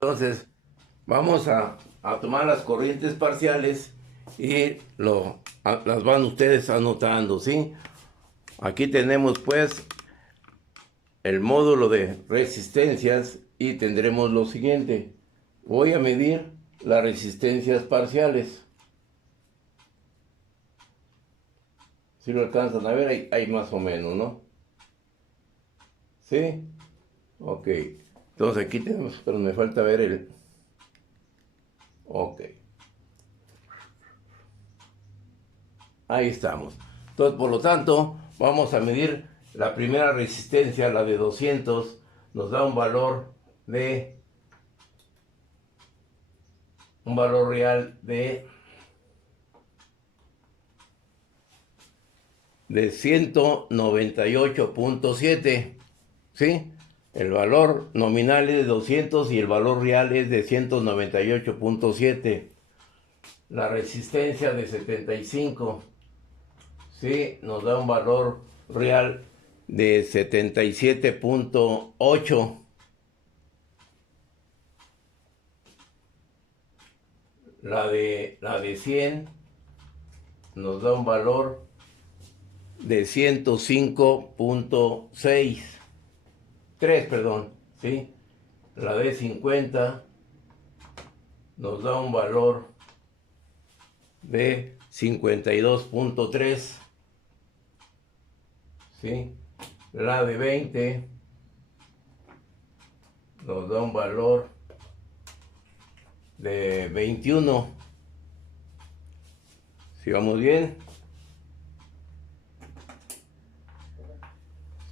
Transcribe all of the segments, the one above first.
Entonces, vamos a tomar las corrientes parciales y las van ustedes anotando, ¿sí? Aquí tenemos pues el módulo de resistencias y tendremos lo siguiente. Voy a medir las resistencias parciales. Si lo alcanzan a ver, hay más o menos, ¿no? ¿Sí? Ok. Entonces aquí tenemos, pero me falta ver el... Ok. Ahí estamos. Entonces, por lo tanto, vamos a medir la primera resistencia, la de 200, nos da un valor real de 198.7, ¿sí? El valor nominal es de 200 y el valor real es de 198.7. La resistencia de 75, ¿sí? Nos da un valor real de 77.8. La de 100 nos da un valor de 105.6. 3, perdón, ¿sí? La de 50 nos da un valor de 52.3, ¿sí? La de 20 nos da un valor de 21. ¿Sigamos bien?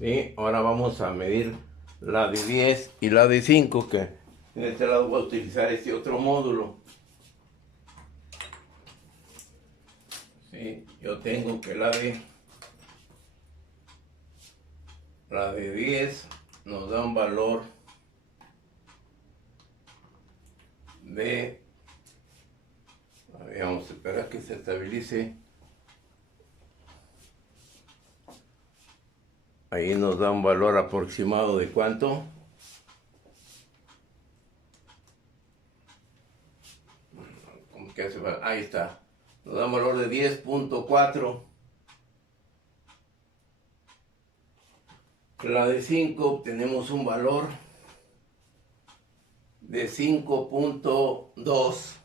Sí, ahora vamos a medir la de 10 y la de 5, que en este lado voy a utilizar este otro módulo. Sí, yo tengo que la de 10 nos da un valor de... Vamos a esperar que se estabilice. Ahí nos da un valor aproximado de ¿cuánto? ¿Cómo que hace? Ahí está. Nos da un valor de 10.4. La de 5 obtenemos un valor de 5.2.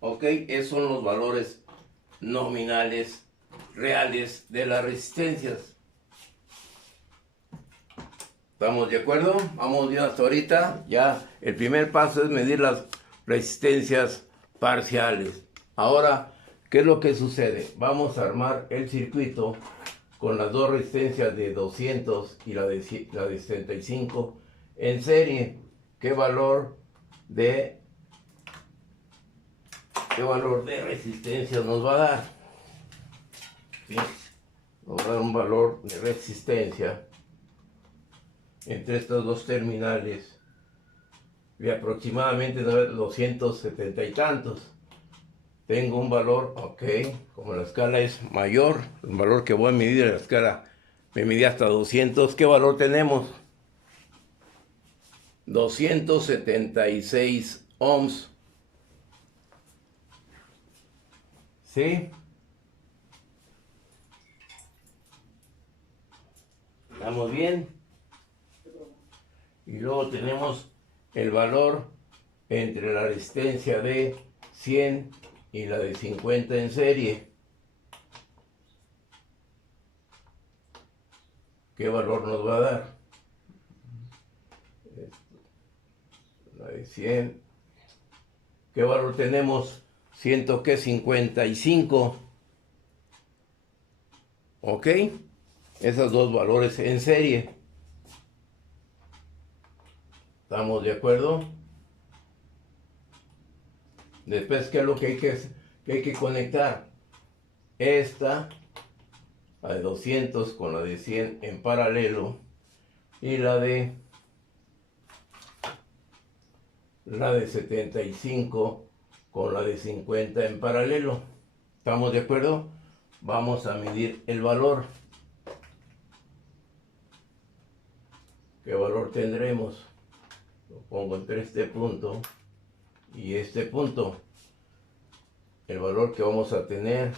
¿Ok? Esos son los valores nominales reales de las resistencias. ¿Estamos de acuerdo? Vamos bien hasta ahorita. Ya el primer paso es medir las resistencias parciales. Ahora, ¿qué es lo que sucede? Vamos a armar el circuito con las dos resistencias de 200 y la de 75 en serie. ¿Qué valor de resistencia nos va a dar? ¿Sí? Nos va a dar un valor de resistencia entre estos dos terminales de aproximadamente 270 y tantos. Tengo un valor, ok, como la escala es mayor, el valor que voy a medir en la escala me midí hasta 200. ¿Qué valor tenemos? 276 ohms. ¿Sí? ¿Estamos bien? Y luego tenemos el valor entre la resistencia de 100 y la de 50 en serie. ¿Qué valor nos va a dar? La de 100. ¿Qué valor tenemos? 155. ¿Ok? Esos dos valores en serie. ¿Estamos de acuerdo? Después, ¿qué es lo que hay que conectar? Esta, la de 200 con la de 100 en paralelo, y la de 75 con la de 50 en paralelo. ¿Estamos de acuerdo? Vamos a medir el valor. ¿Qué valor tendremos? pongo entre este punto y este punto. El valor que vamos a tener,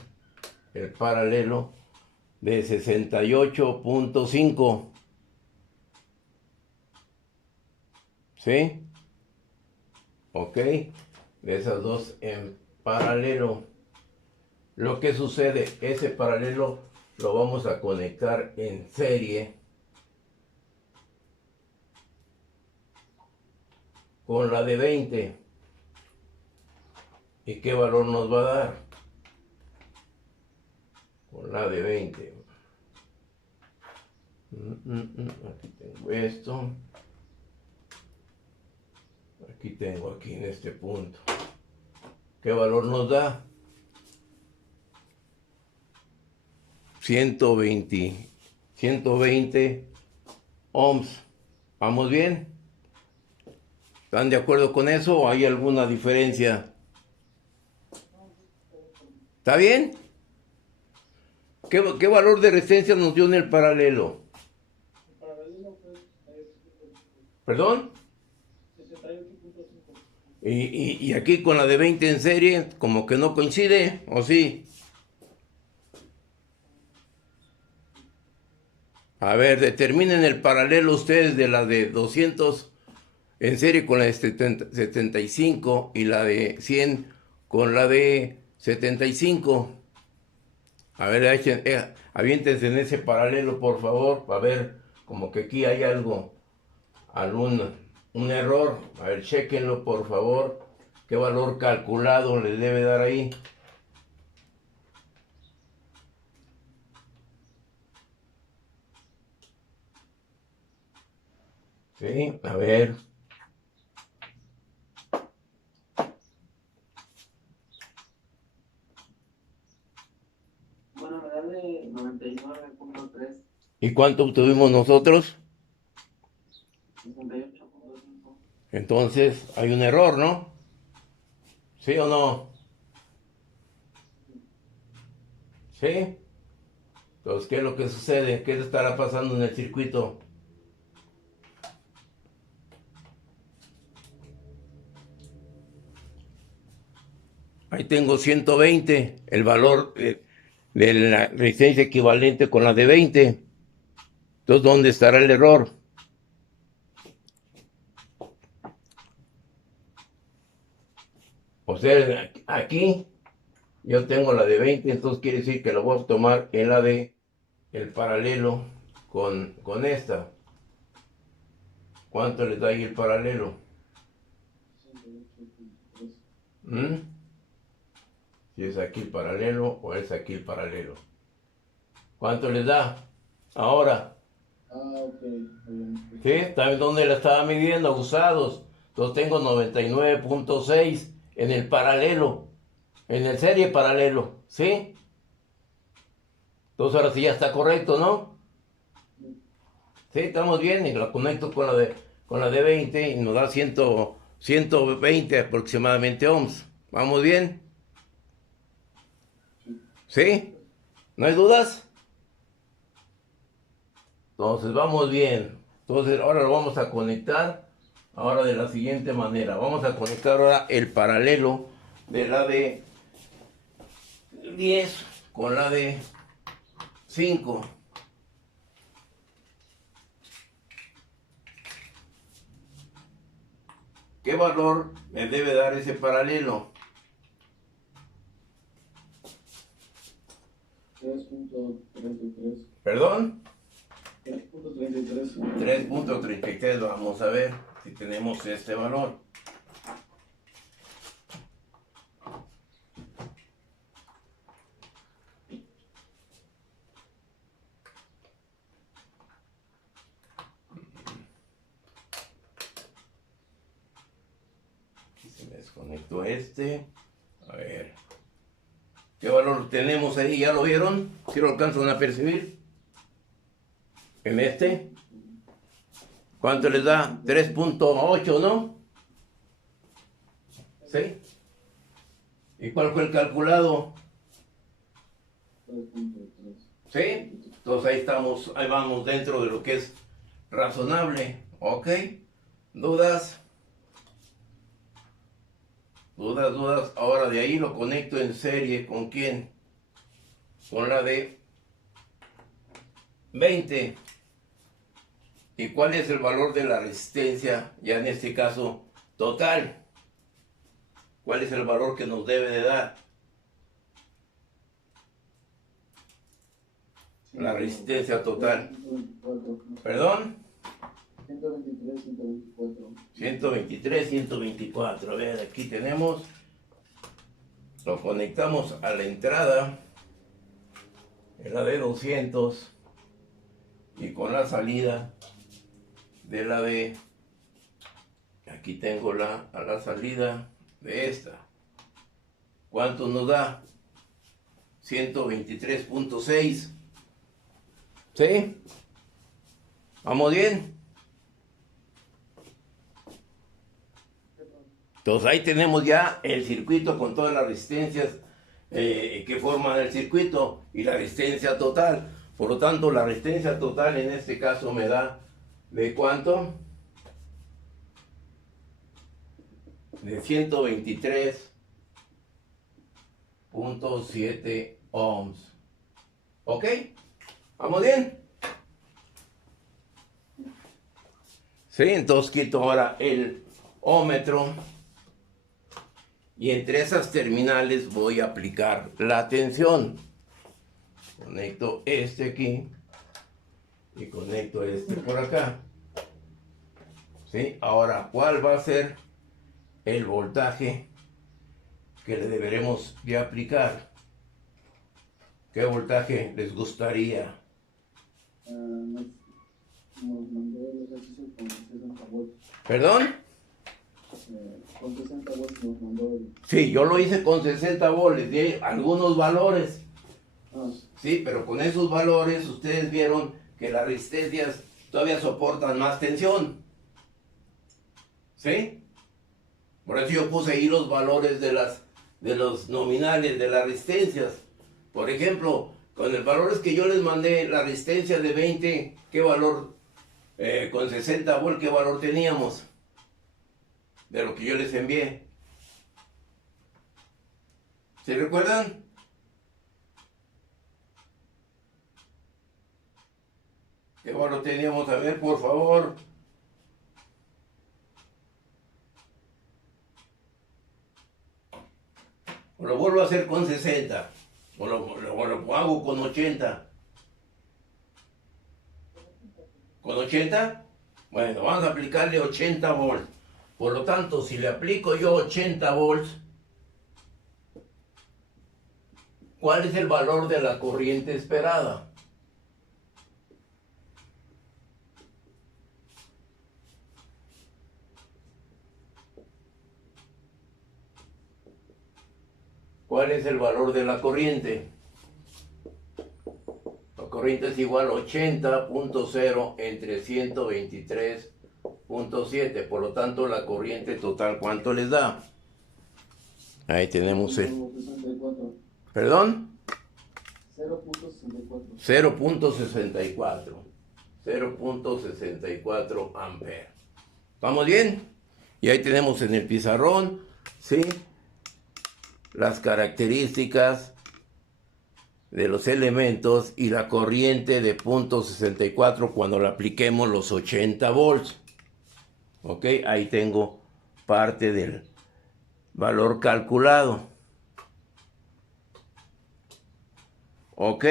el paralelo de 68.5. ¿Sí? Ok. De esas dos en paralelo. Lo que sucede, ese paralelo lo vamos a conectar en serie con la de 20. ¿Y qué valor nos va a dar? Con la de 20. Aquí tengo esto. Aquí tengo, aquí en este punto. ¿Qué valor nos da? 120 ohms. ¿Vamos bien? ¿Están de acuerdo con eso o hay alguna diferencia? ¿Está bien? ¿Qué valor de resistencia nos dio en el paralelo? ¿Perdón? 68.5. Y aquí con la de 20 en serie, como que no coincide, ¿o sí? A ver, determinen el paralelo ustedes de la de 200 en serie con la de 75 y la de 100 con la de 75. A ver, aviéntense en ese paralelo, por favor, para ver como que aquí hay algo, un error. A ver, chequenlo, por favor. ¿Qué valor calculado les debe dar ahí? Sí, a ver. Bueno, me da de 99.3. ¿Y cuánto obtuvimos nosotros? 68.5. Entonces, hay un error, ¿no? ¿Sí o no? ¿Sí? Entonces, ¿qué es lo que sucede? ¿Qué estará pasando en el circuito? Ahí tengo 120, el valor de la resistencia equivalente con la de 20. Entonces, ¿dónde estará el error? O sea, aquí yo tengo la de 20, entonces quiere decir que la voy a tomar en la de el paralelo con esta. ¿Cuánto les da ahí el paralelo? 68.3. ¿Mm? Si es aquí el paralelo o es aquí el paralelo. ¿Cuánto les da? Ahora. Ok. ¿Sí? ¿Saben dónde la estaba midiendo? Usados. Entonces tengo 99.6 en el paralelo. En el serie paralelo. ¿Sí? Entonces ahora sí ya está correcto, ¿no? Sí, estamos bien. Y lo conecto con la de 20 y nos da 120 aproximadamente ohms. ¿Vamos bien? ¿Sí? ¿No hay dudas? Entonces vamos bien. Entonces ahora lo vamos a conectar ahora de la siguiente manera. Vamos a conectar ahora el paralelo de la de 10 con la de 5. ¿Qué valor me debe dar ese paralelo? 3.33. ¿Perdón? 3.33. 3.33. Vamos a ver si tenemos este valor. Aquí se me desconectó este. A ver. ¿Qué valor tenemos ahí? ¿Ya lo vieron? ¿Sí lo alcanzan a percibir? En este. ¿Cuánto les da? 3.8, ¿no? ¿Sí? ¿Y cuál fue el calculado? 3.3. ¿Sí? Entonces ahí estamos, ahí vamos dentro de lo que es razonable. ¿Ok? ¿Dudas? Dudas. Ahora de ahí lo conecto en serie. ¿Con quién? Con la de 20. ¿Y cuál es el valor de la resistencia? Ya en este caso, total. ¿Cuál es el valor que nos debe de dar? La resistencia total. 124. ¿Perdón? 123, 124. 123, 124. A ver, aquí tenemos. Lo conectamos a la entrada. En la de 200. Y con la salida de la de... Aquí tengo a la salida de esta. ¿Cuánto nos da? 123.6. ¿Sí? ¿Vamos bien? Entonces ahí tenemos ya el circuito con todas las resistencias que forman el circuito y la resistencia total. Por lo tanto, la resistencia total en este caso me da ¿de cuánto? De 123.7 ohms. ¿Ok? ¿Vamos bien? Sí, entonces quito ahora el ómetro y entre esas terminales voy a aplicar la tensión. Conecto este aquí y conecto este por acá. ¿Sí? Ahora, ¿cuál va a ser el voltaje que le deberemos de aplicar? ¿Qué voltaje les gustaría? Nos mandó el ejercicio con 60 volts. ¿Perdón? Con 60 volts nos mandó el... Sí, yo lo hice con 60 volts, de algunos valores. Sí, pero con esos valores ustedes vieron que las resistencias todavía soportan más tensión. ¿Sí? Por eso yo puse ahí los valores de los nominales de las resistencias. Por ejemplo, con los valores que yo les mandé, la resistencia de 20, ¿qué valor? Con 60 volts, ¿qué valor teníamos? De lo que yo les envié. ¿Se recuerdan? ¿Qué valor teníamos? A ver, por favor. O lo vuelvo a hacer con 60. O lo hago con 80. ¿Con 80? Bueno, vamos a aplicarle 80 volts. Por lo tanto, si le aplico yo 80 volts, ¿cuál es el valor de la corriente esperada? ¿Cuál es el valor de la corriente? La corriente es igual a 80.0 entre 123.7. Por lo tanto, la corriente total, ¿cuánto les da? Ahí tenemos el... 0.64. ¿Perdón? 0.64. 0.64. 0.64 amperes. ¿Vamos bien? Y ahí tenemos en el pizarrón, ¿sí? Las características de los elementos y la corriente de 0.64 cuando le apliquemos los 80 volts. Ok, ahí tengo parte del valor calculado. Ok.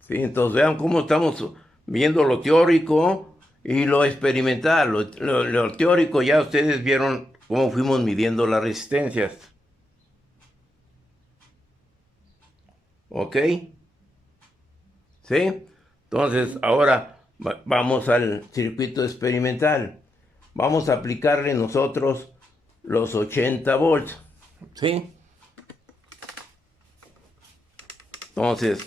Sí, entonces vean cómo estamos viendo lo teórico y lo experimental. Lo teórico ya ustedes vieron cómo fuimos midiendo las resistencias. ¿Ok? ¿Sí? Entonces ahora vamos al circuito experimental. Vamos a aplicarle nosotros los 80 volts. ¿Sí? Entonces,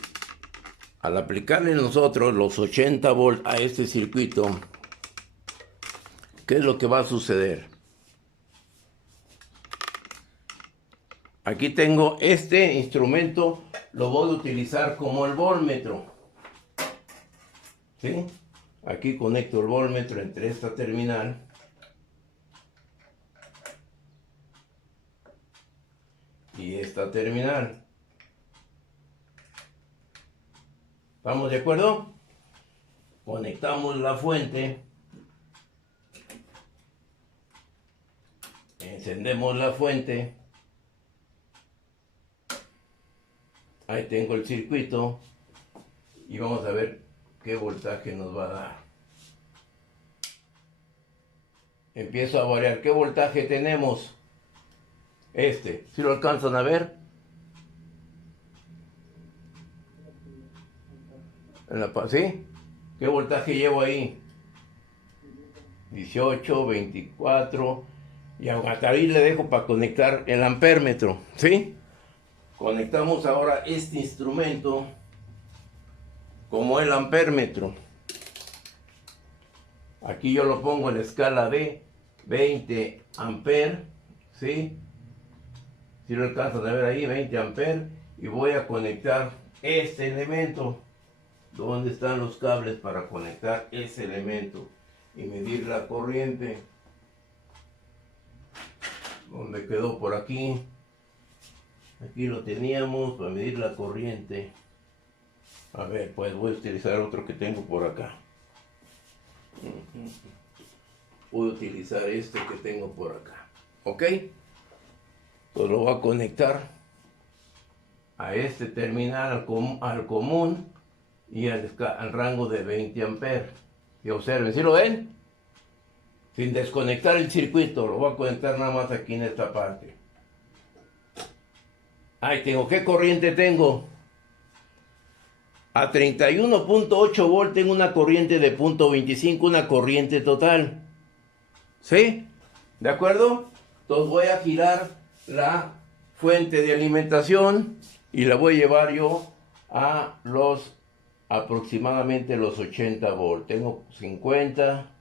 al aplicarle nosotros los 80 volts a este circuito, ¿qué es lo que va a suceder? Aquí tengo este instrumento, lo voy a utilizar como el voltmetro. ¿Sí? Aquí conecto el voltmetro entre esta terminal y esta terminal. ¿Estamos de acuerdo? Conectamos la fuente. Encendemos la fuente. Ahí tengo el circuito. Y vamos a ver qué voltaje nos va a dar. Empiezo a variar. ¿Qué voltaje tenemos? ¿Sí lo alcanzan a ver? ¿Sí? ¿Qué voltaje llevo ahí? 18, 24. Y hasta ahí le dejo para conectar el ampérmetro. ¿Sí? Conectamos ahora este instrumento como el ampérmetro. Aquí yo lo pongo en la escala de 20 amperes. ¿Sí? Si lo alcanzan a ver ahí, 20 amperes. Y voy a conectar este elemento. ¿Dónde están los cables para conectar ese elemento? Y medir la corriente. ¿Dónde quedó? Por aquí. Aquí lo teníamos para medir la corriente. A ver, pues voy a utilizar otro que tengo por acá. Voy a utilizar este que tengo por acá. ¿Ok? Pues lo voy a conectar a este terminal, al común y al rango de 20 amperes. Y observen, ¿sí lo ven? Sin desconectar el circuito, lo voy a conectar nada más aquí en esta parte. Ahí tengo, ¿qué corriente tengo? A 31.8 volt tengo una corriente de 0.25, una corriente total. ¿Sí? ¿De acuerdo? Entonces voy a girar la fuente de alimentación y la voy a llevar yo a aproximadamente los 80 volt. Tengo 50,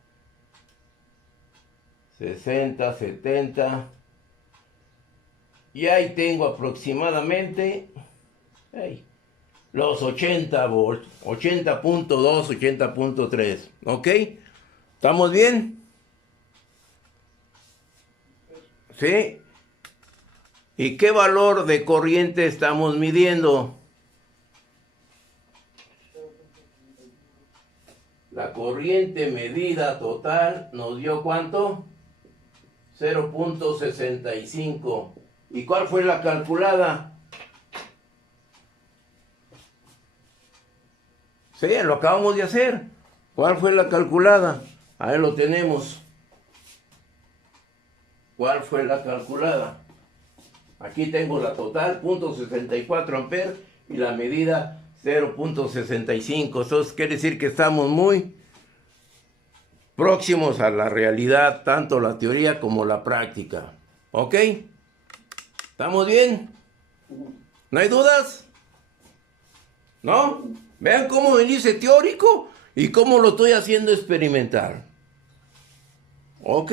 60, 70. Y ahí tengo aproximadamente los 80 volts, 80.2, 80.3, ¿ok? ¿Estamos bien? ¿Sí? ¿Y qué valor de corriente estamos midiendo? La corriente medida total nos dio ¿cuánto? 0.65. ¿Y cuál fue la calculada? Sí, lo acabamos de hacer. ¿Cuál fue la calculada? Ahí lo tenemos. ¿Cuál fue la calculada? Aquí tengo la total, 0.64 amperes, y la medida 0.65. Entonces quiere decir que estamos muy próximos a la realidad, tanto la teoría como la práctica. ¿Ok? ¿Estamos bien? ¿No hay dudas? ¿No? Vean cómo me dice teórico y cómo lo estoy haciendo experimental. ¿Ok?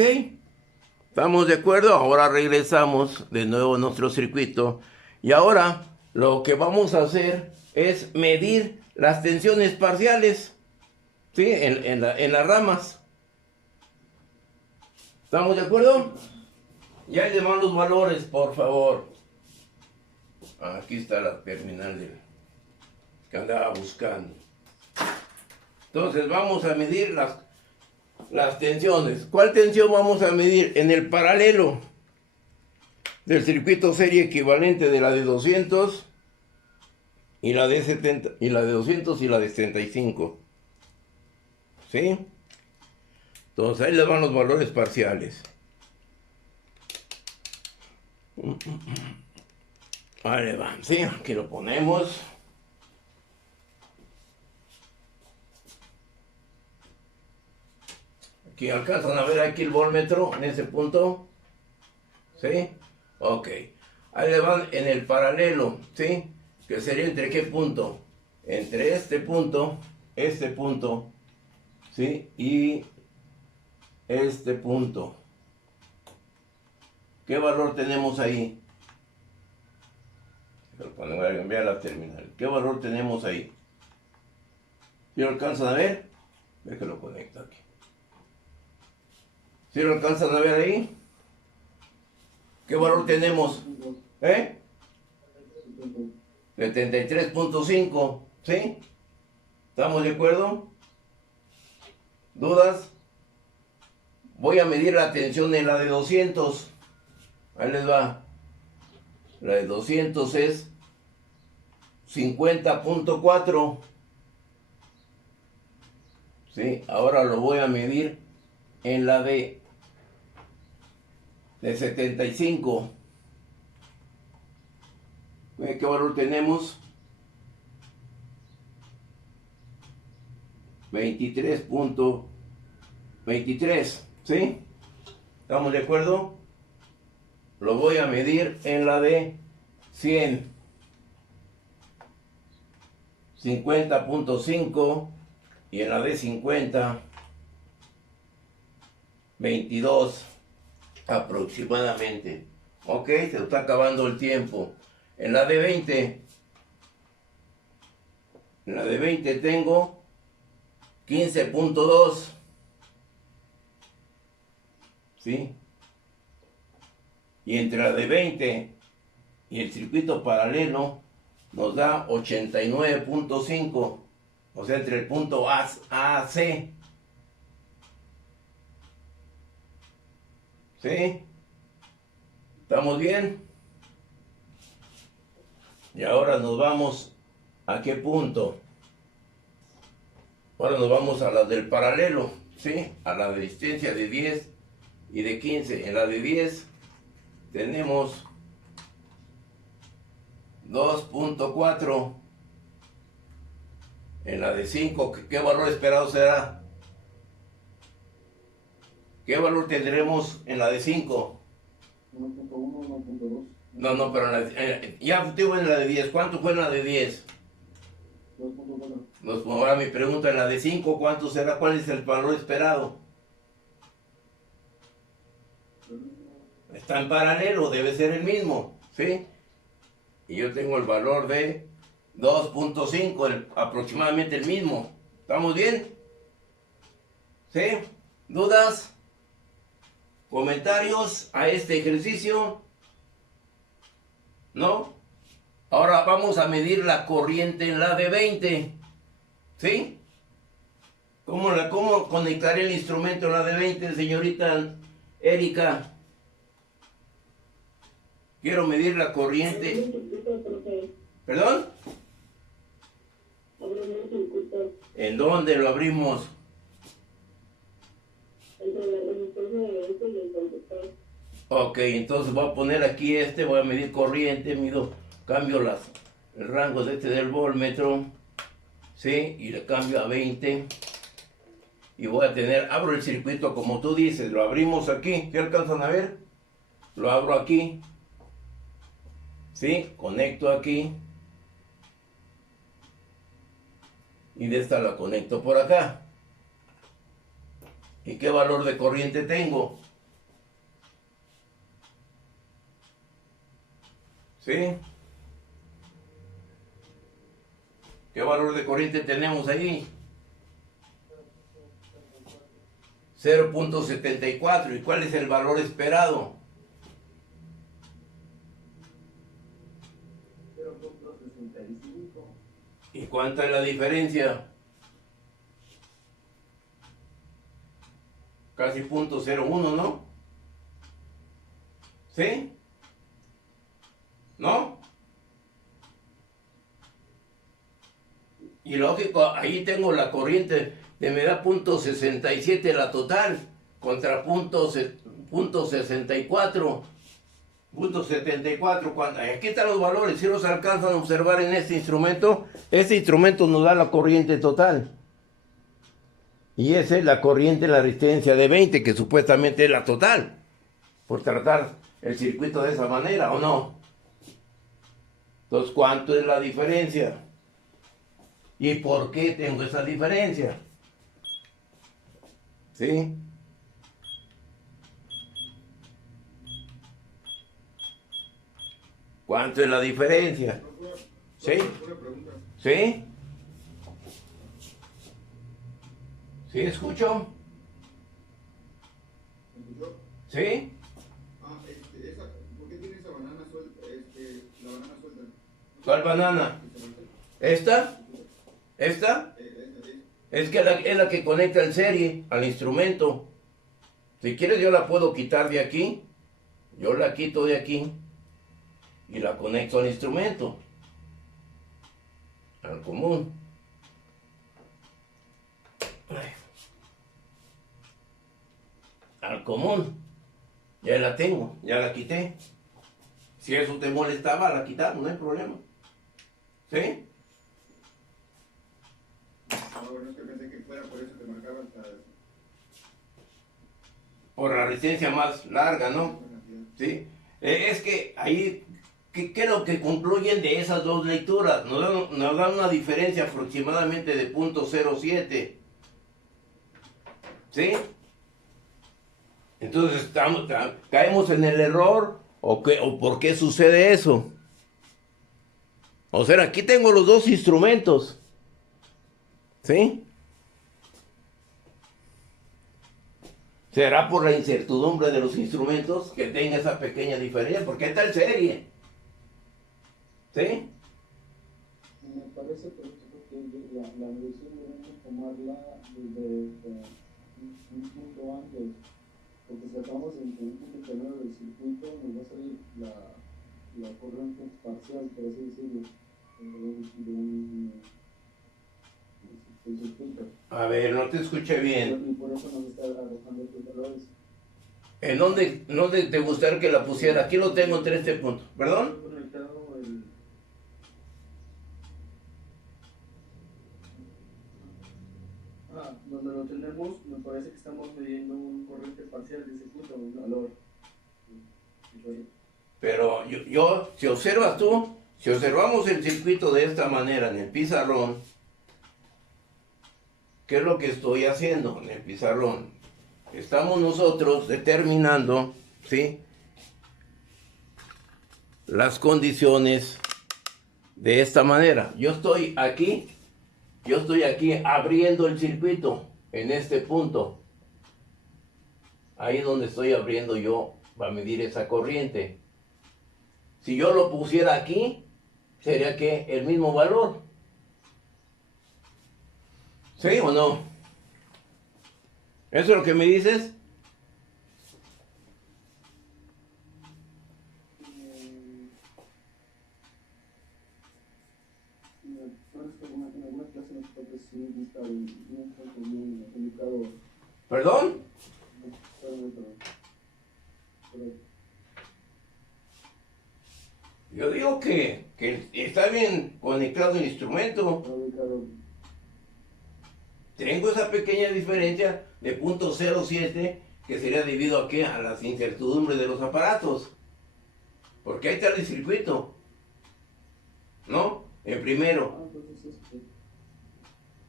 ¿Estamos de acuerdo? Ahora regresamos de nuevo a nuestro circuito. Y ahora lo que vamos a hacer es medir las tensiones parciales. ¿Sí? En las ramas. ¿Estamos de acuerdo? Y ahí le van los valores, por favor. Aquí está la terminal que andaba buscando. Entonces vamos a medir las tensiones. ¿Cuál tensión vamos a medir? En el paralelo del circuito serie equivalente de la de 200 y la de 70 y la de 200 y la de 75. ¿Sí? Entonces ahí les van los valores parciales. Vale, van, sí, aquí lo ponemos. Aquí alcanzan a ver aquí el voltmetro en ese punto. ¿Sí? Ok. Ahí le van en el paralelo, ¿sí? Que sería entre qué punto? Entre este punto, ¿sí? Y este punto. ¿Qué valor tenemos ahí? Voy a cambiar la terminal. ¿Qué valor tenemos ahí? ¿Sí lo alcanzan a ver? Ve que lo conecto aquí. ¿Sí lo alcanzan a ver ahí? ¿Qué valor tenemos? ¿Eh? 73.5, ¿sí? ¿Estamos de acuerdo? ¿Dudas? Voy a medir la tensión en la de 200. Ahí les va. La de 200 es 50.4. ¿Sí? Ahora lo voy a medir en la de 75. ¿Qué valor tenemos? 23.23, ¿sí? ¿Estamos de acuerdo? Lo voy a medir en la de 100. 50.5 y en la de 50, 22 aproximadamente. Ok, se está acabando el tiempo. En la de 20, tengo 15.2, ¿sí? Y entre la de 20 y el circuito paralelo nos da 89.5, o sea, entre el punto A, C. ¿Sí? ¿Estamos bien? Y ahora nos vamos ¿a qué punto? Ahora nos vamos a las del paralelo, ¿sí? A la resistencia de 10 y de 15. En la de 10 tenemos 2.4. En la de 5, ¿qué valor esperado será? ¿Qué valor tendremos en la de 5? 1.1, 1.2. No, pero ya estuve en la de 10. ¿Cuánto fue en la de 10? 2.4. Ahora mi pregunta, en la de 5, ¿cuánto será? ¿Cuál es el valor esperado? Está en paralelo, debe ser el mismo, ¿sí? Y yo tengo el valor de 2.5, aproximadamente el mismo. ¿Estamos bien? ¿Sí? ¿Dudas? ¿Comentarios a este ejercicio? ¿No? Ahora vamos a medir la corriente en la de 20. ¿Sí? ¿Cómo conectaré el instrumento en la de 20, señorita Erika? Quiero medir la corriente. ¿Perdón? ¿En dónde lo abrimos? Ok, entonces voy a poner aquí voy a medir corriente, cambio el rango del voltmetro, ¿sí? Y le cambio a 20. Y voy a abro el circuito como tú dices, lo abrimos aquí, ¿qué alcanzan a ver? Lo abro aquí, ¿sí? Conecto aquí. Y de esta la conecto por acá. ¿Y qué valor de corriente tengo? ¿Sí? ¿Qué valor de corriente tenemos ahí? 0.74. ¿Y cuál es el valor esperado? 0.65. ¿Y cuánta es la diferencia? Casi 0.01, ¿no? ¿Sí? ¿No? Y lógico, ahí tengo la corriente que me da 0.67 la total contra 0.64. 0.74. Aquí están los valores, si los alcanzan a observar en este instrumento. Este instrumento nos da la corriente total. Y esa es la corriente, la resistencia de 20, que supuestamente es la total. Por tratar el circuito de esa manera, ¿o no? Entonces, ¿cuánto es la diferencia? ¿Y por qué tengo esa diferencia? ¿Sí? ¿Cuánto es la diferencia? ¿Sí? ¿Sí? ¿Sí escucho? ¿Sí? ¿Por qué tiene esa banana suelta? La banana suelta. ¿Cuál banana? ¿Esta? ¿Esta? Es que es la que conecta el serie al instrumento. Si quieres yo la puedo quitar de aquí. Yo la quito de aquí y la conecto al instrumento, al común. Al común. Ya la tengo, ya la quité. Si eso te molestaba, la quitamos, no hay problema. ¿Sí? No, bueno, es que pensé que fuera por eso que marcaba hasta... Por la resistencia más larga, ¿no? ¿Sí? Es que ahí, ¿qué es lo que concluyen de esas dos lecturas? Nos dan una diferencia aproximadamente de 0.07. ¿Sí? Entonces caemos en el error, ¿o por qué sucede eso? O sea, aquí tengo los dos instrumentos. ¿Sí? ¿Será por la incertidumbre de los instrumentos que tenga esa pequeña diferencia? Porque está el serie. ¿Sí? Me parece por eso que la medición debemos tomarla desde un punto antes, porque si acabamos en un punto intermedio del circuito, nos va a salir la corriente parcial, por así decirlo, del circuito. A ver, no te escuché bien. Y por eso nos está arrojando estos valores. ¿En dónde te gustaría que la pusiera? Aquí lo tengo entre este punto. ¿Perdón? Conectado el... donde lo tenemos, me parece que estamos midiendo un corriente parcial de ese punto, un valor. Pero si observas tú, si observamos el circuito de esta manera en el pizarrón, ¿qué es lo que estoy haciendo en el pizarrón? Estamos nosotros determinando, ¿sí?, las condiciones de esta manera. Yo estoy aquí abriendo el circuito en este punto. Ahí donde estoy abriendo yo va a medir esa corriente. Si yo lo pusiera aquí, sería que el mismo valor. ¿Sí o no? ¿Eso es lo que me dices? ¿Perdón? Yo digo que está bien conectado el instrumento. Tengo esa pequeña diferencia de 0.07 que sería debido a ¿qué? A las incertidumbres de los aparatos. Porque ahí está el circuito, ¿no? El primero.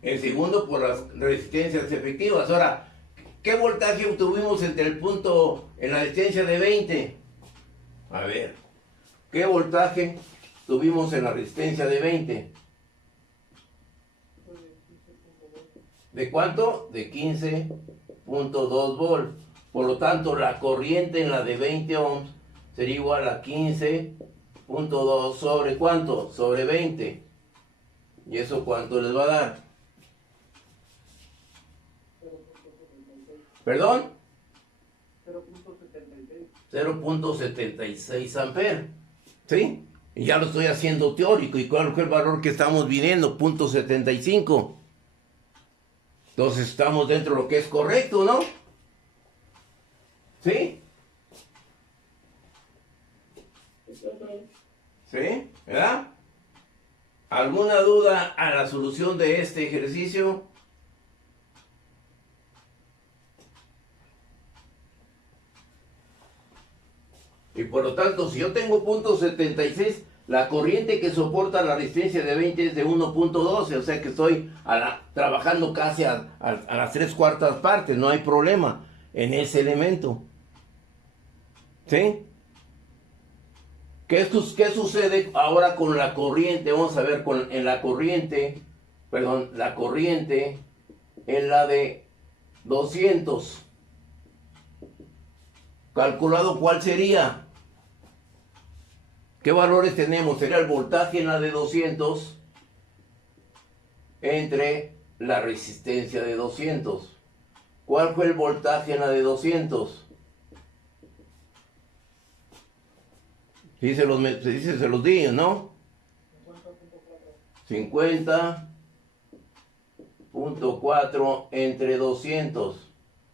El segundo por las resistencias efectivas. Ahora, ¿qué voltaje obtuvimos entre el punto en la resistencia de 20? A ver, ¿qué voltaje tuvimos en la resistencia de 20? ¿De cuánto? De 15.2 volts. Por lo tanto, la corriente en la de 20 ohms sería igual a 15.2 sobre ¿cuánto? Sobre 20. ¿Y eso cuánto les va a dar? ¿Perdón? 0.76 amperes. ¿Sí? Y ya lo estoy haciendo teórico. ¿Y cuál fue el valor que estamos midiendo? 0.75. Entonces estamos dentro de lo que es correcto, ¿no? ¿Sí? ¿Sí? ¿Verdad? ¿Alguna duda a la solución de este ejercicio? Y por lo tanto, si yo tengo 0.76, la corriente que soporta la resistencia de 20 es de 1.12, o sea que estoy trabajando casi a las 3/4 partes, no hay problema en ese elemento. ¿Sí? ¿Qué sucede ahora con la corriente? Vamos a ver en la corriente en la de 200. Calculado, ¿cuál sería? ¿Qué valores tenemos? Sería el voltaje en la de 200 entre la resistencia de 200. ¿Cuál fue el voltaje en la de 200? Sí, se los di, ¿no? 50.4 entre 200.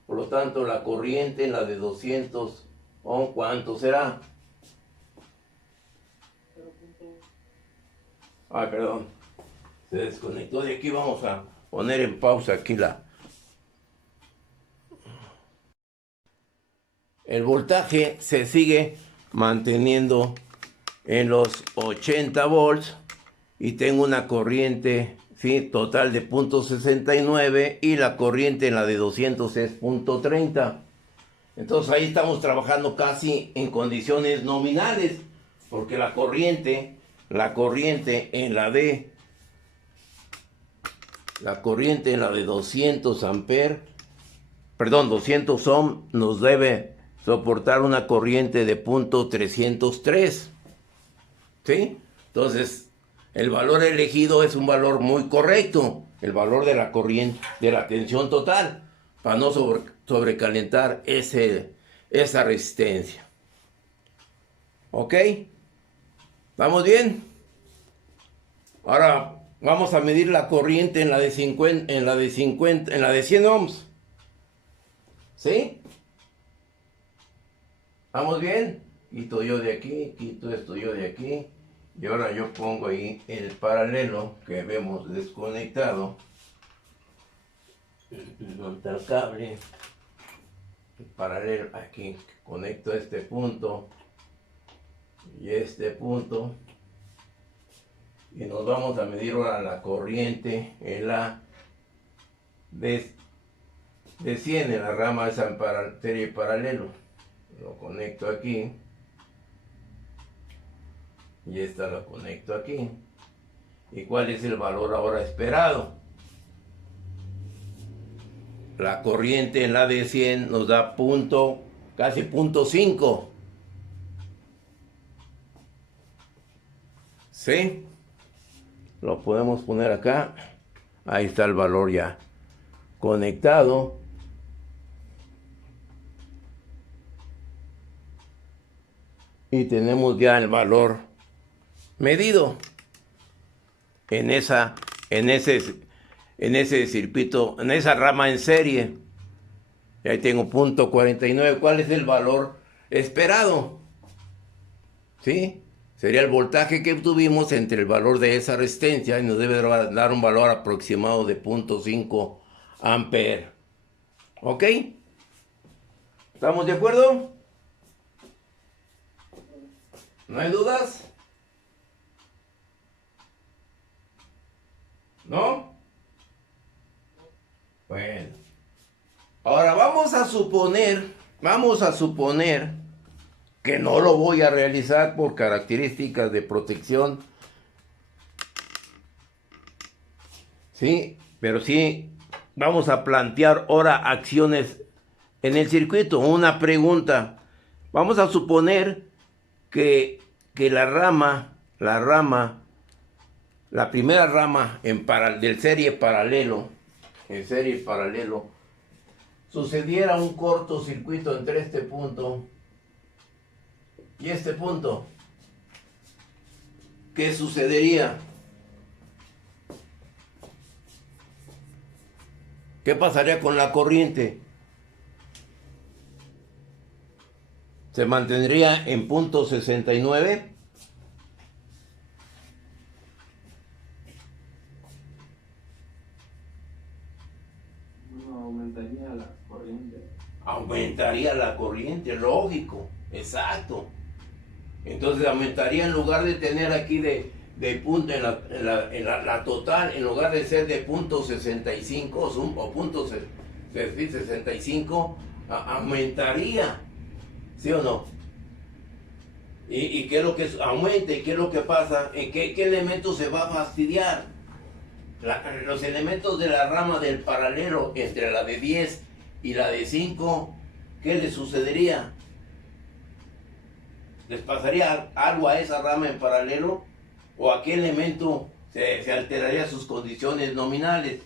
Por lo tanto, la corriente en la de 200 ohm, ¿cuánto será? Ay, perdón. Se desconectó de aquí. Vamos a poner en pausa aquí El voltaje se sigue manteniendo en los 80 volts y tengo una corriente, ¿sí?, total de 0.69 y la corriente en la de 200 es 0.30. Entonces ahí estamos trabajando casi en condiciones nominales, porque la corriente en la de 200 ohm nos debe soportar una corriente de 0.303. ¿Sí? Entonces, el valor elegido es un valor muy correcto, el valor de la corriente, de la tensión total, para no sobrecalentar esa resistencia. ¿Ok? ¿Vamos bien? Ahora vamos a medir la corriente en la de 100 ohms. ¿Sí? ¿Vamos bien? Quito yo de aquí, quito esto yo de aquí. Y ahora yo pongo ahí el paralelo que vemos desconectado. Monta el cable. El paralelo aquí. Conecto este punto y este punto. Y nos vamos a medir ahora la corriente en la de 100 en la rama de esa serie paralelo. Lo conecto aquí. Y esta lo conecto aquí. ¿Y cuál es el valor ahora esperado? La corriente en la de 100 nos da casi 0.5. ¿Sí? Lo podemos poner acá. Ahí está el valor ya conectado. Y tenemos ya el valor medido en ese circuito, en esa rama en serie. Y ahí tengo 0.49. ¿Cuál es el valor esperado? ¿Sí? Sería el voltaje que obtuvimos entre el valor de esa resistencia y nos debe dar un valor aproximado de 0.5 amperes. ¿Ok? ¿Estamos de acuerdo? ¿No hay dudas? ¿No? Bueno. Ahora vamos a suponer que no lo voy a realizar por características de protección. Sí, pero sí vamos a plantear ahora acciones en el circuito. Una pregunta. Vamos a suponer que la primera rama del serie paralelo, sucediera un cortocircuito entre este punto y este punto. ¿Qué sucedería? ¿Qué pasaría con la corriente? ¿Se mantendría en 0.69? No, aumentaría la corriente. Aumentaría la corriente, lógico, exacto. Entonces aumentaría, en lugar de tener aquí de punto en la total, en lugar de ser de 0.65 o 0.65, aumentaría. ¿Sí o no? ¿Y qué es lo que aumenta? ¿Y qué es lo que pasa? ¿En qué elemento se va a fastidiar? Los elementos de la rama del paralelo entre la de 10 y la de 5, ¿qué le sucedería? ¿Les pasaría algo a esa rama en paralelo? ¿O a qué elemento se alteraría sus condiciones nominales?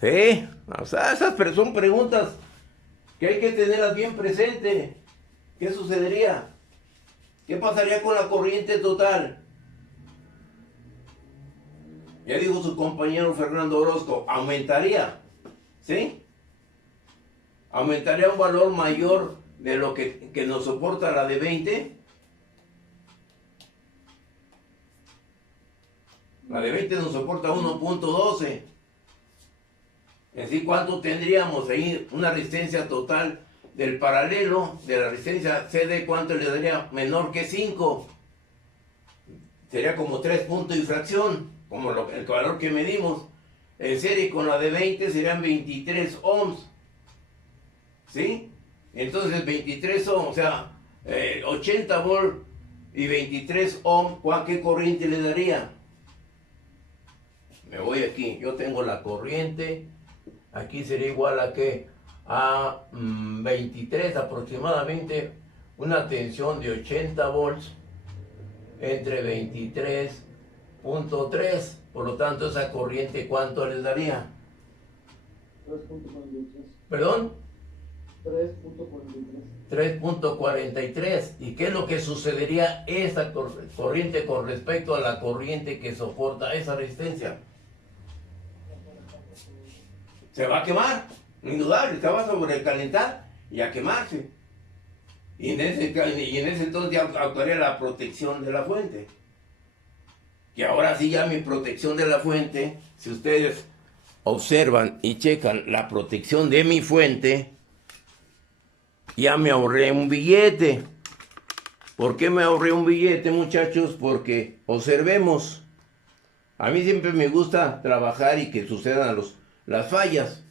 Sí, o sea, esas son preguntas que hay que tenerlas bien presente. ¿Qué sucedería? ¿Qué pasaría con la corriente total? Ya dijo su compañero Fernando Orozco, aumentaría, ¿sí? Aumentaría un valor mayor de lo que nos soporta la de 20. La de 20 nos soporta 1.12. Así, ¿cuánto tendríamos ahí? Una resistencia total del paralelo, de la resistencia CD, ¿cuánto le daría? Menor que 5. Sería como 3 puntos y fracción, como el valor que medimos. En serie con la de 20 serían 23 ohms. ¿Sí? Entonces 23 ohms, o sea, 80 volt y 23 ohms, ¿qué corriente le daría? Me voy aquí, yo tengo la corriente, aquí sería igual a que a 23 aproximadamente, una tensión de 80 volts entre 23.3, por lo tanto esa corriente ¿cuánto les daría? 3.43. ¿Perdón? 3.43. 3.43. ¿Y qué es lo que sucedería esa corriente con respecto a la corriente que soporta esa resistencia? Se va a quemar, indudable, se va a sobrecalentar y a quemarse. Y en ese entonces ya actuaría la protección de la fuente. Que ahora sí ya mi protección de la fuente, si ustedes observan y checan la protección de mi fuente, ya me ahorré un billete. ¿Por qué me ahorré un billete, muchachos? Porque observemos. A mí siempre me gusta trabajar y que sucedan las fallas.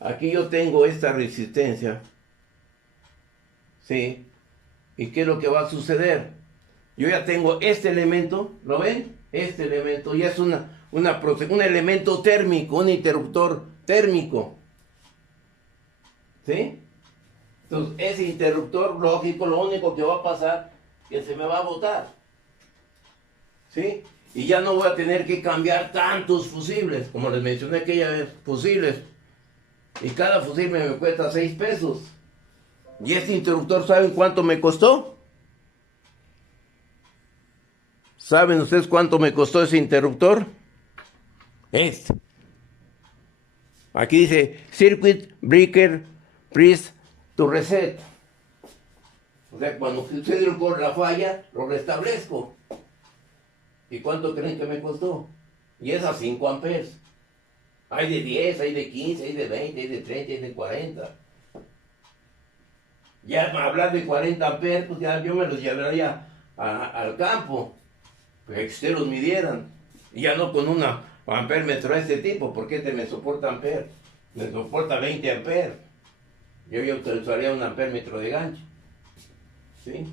Aquí yo tengo esta resistencia. ¿Sí? ¿Y qué es lo que va a suceder? Yo ya tengo este elemento, ¿lo ven? Este elemento ya es un elemento térmico, un interruptor térmico. ¿Sí? Entonces, ese interruptor lógico, lo único que va a pasar es que se me va a botar. ¿Sí? Y ya no voy a tener que cambiar tantos fusibles, como les mencioné aquella vez, fusibles. Y cada fusible me cuesta 6 pesos. ¿Y este interruptor saben cuánto me costó? ¿Saben ustedes cuánto me costó ese interruptor? Este. Aquí dice Circuit Breaker Price to Reset. O sea, cuando sucede la falla, lo restablezco. ¿Y cuánto creen que me costó? Y es a 5 amperes. Hay de 10, hay de 15, hay de 20, hay de 30, hay de 40. Ya hablar de 40 amperes, pues ya yo me los llevaría al campo. Que ustedes los midieran. Y ya no con una amperímetro de este tipo, porque este me soporta amperes. Me soporta 20 amperes. Yo utilizaría un amperímetro de gancho. ¿Sí?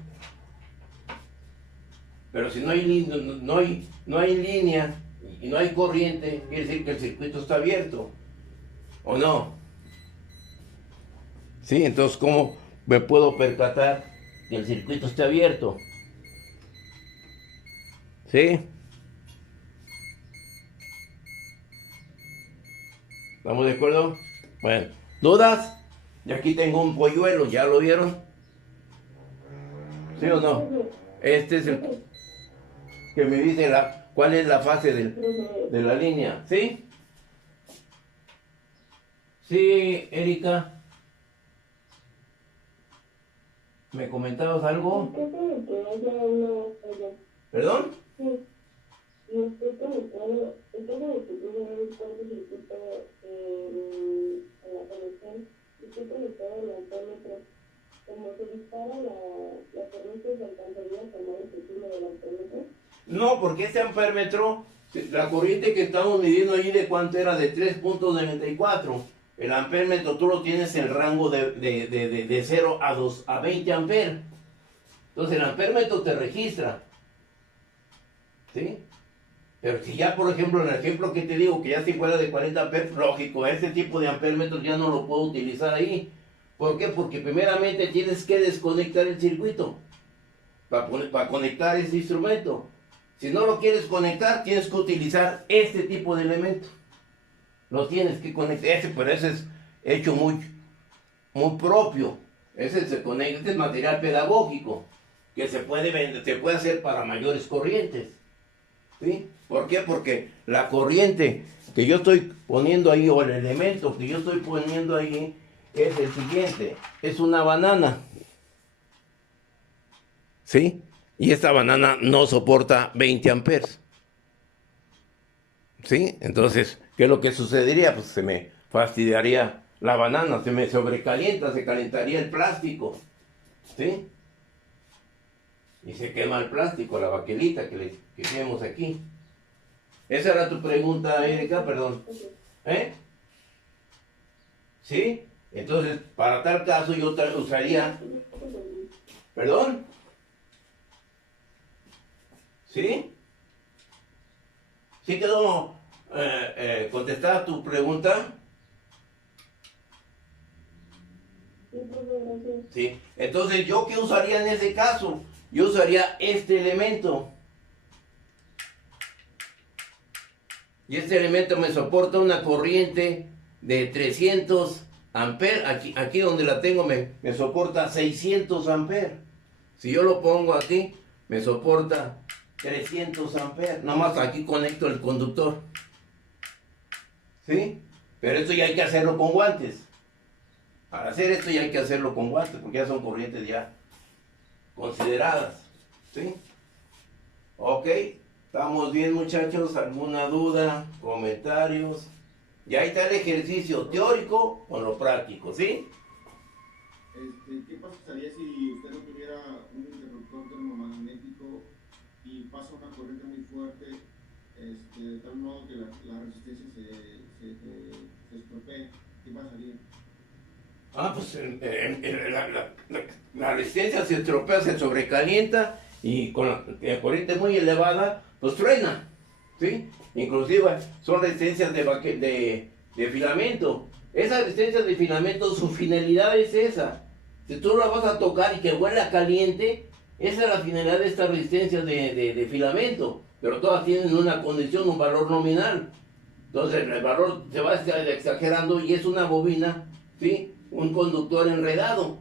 Pero si no hay línea y no hay corriente, quiere decir que el circuito está abierto. ¿O no? ¿Sí? Entonces, ¿cómo me puedo percatar que el circuito esté abierto? ¿Sí? ¿Estamos de acuerdo? Bueno, ¿dudas? Y aquí tengo un polluelo, ¿ya lo vieron? ¿Sí o no? Este es el que me dice cuál es la fase de la línea. ¿Sí? Sí, Erika. ¿Me comentabas algo? ¿Perdón? No, porque este amperímetro, la corriente que estamos midiendo allí de cuánto era, de 3.94. El amperímetro tú lo tienes en rango de 0 a 20 amperes. Entonces el amperímetro te registra. ¿Sí? Pero si ya, por ejemplo, en el ejemplo que te digo, que ya si fuera de 40 amperes, lógico, este tipo de amperímetros ya no lo puedo utilizar ahí. ¿Por qué? Porque primeramente tienes que desconectar el circuito para conectar ese instrumento. Si no lo quieres conectar, tienes que utilizar este tipo de elemento. Lo tienes que conectar. Pero ese es hecho muy propio. Ese se conecta, este es material pedagógico que se puede vender, se puede hacer para mayores corrientes. ¿Sí? ¿Por qué? Porque la corriente que yo estoy poniendo ahí, o el elemento que yo estoy poniendo ahí, es el siguiente. Es una banana. ¿Sí? Y esta banana no soporta 20 amperes. ¿Sí? Entonces, ¿qué es lo que sucedería? Pues se me fastidiaría la banana, se me sobrecalienta, se calentaría el plástico. ¿Sí? Y se quema el plástico, la baquelita que tenemos aquí. Esa era tu pregunta, Erika, perdón. ¿Eh? ¿Sí? Entonces, para tal caso yo usaría... ¿Perdón? ¿Sí? ¿Sí quedó contestada tu pregunta? Sí. Entonces, ¿yo qué usaría en ese caso? Yo usaría este elemento. Y este elemento me soporta una corriente de 300 amperes. Aquí donde la tengo me soporta 600 amperes. Si yo lo pongo aquí, me soporta 300 amperes. Nomás aquí conecto el conductor. ¿Sí? Pero esto ya hay que hacerlo con guantes. Para hacer esto ya hay que hacerlo con guantes, porque ya son corrientes ya consideradas. ¿Sí? Ok. ¿Estamos bien, muchachos? ¿Alguna duda? ¿Comentarios? Y ahí está el ejercicio teórico con lo práctico, ¿sí? ¿Qué pasaría si usted no tuviera un interruptor termomagnético y pasa una corriente muy fuerte, de tal modo que la resistencia se estropee? ¿Qué pasaría? Pues la resistencia se estropea, se sobrecalienta y con la corriente muy elevada, pues frena, ¿sí? Inclusive son resistencias de filamento. Esa resistencia de filamento, su finalidad es esa. Si tú la vas a tocar y que huela caliente, esa es la finalidad de estas resistencias de filamento. Pero todas tienen una condición, un valor nominal. Entonces el valor se va exagerando y es una bobina, ¿sí? Un conductor enredado.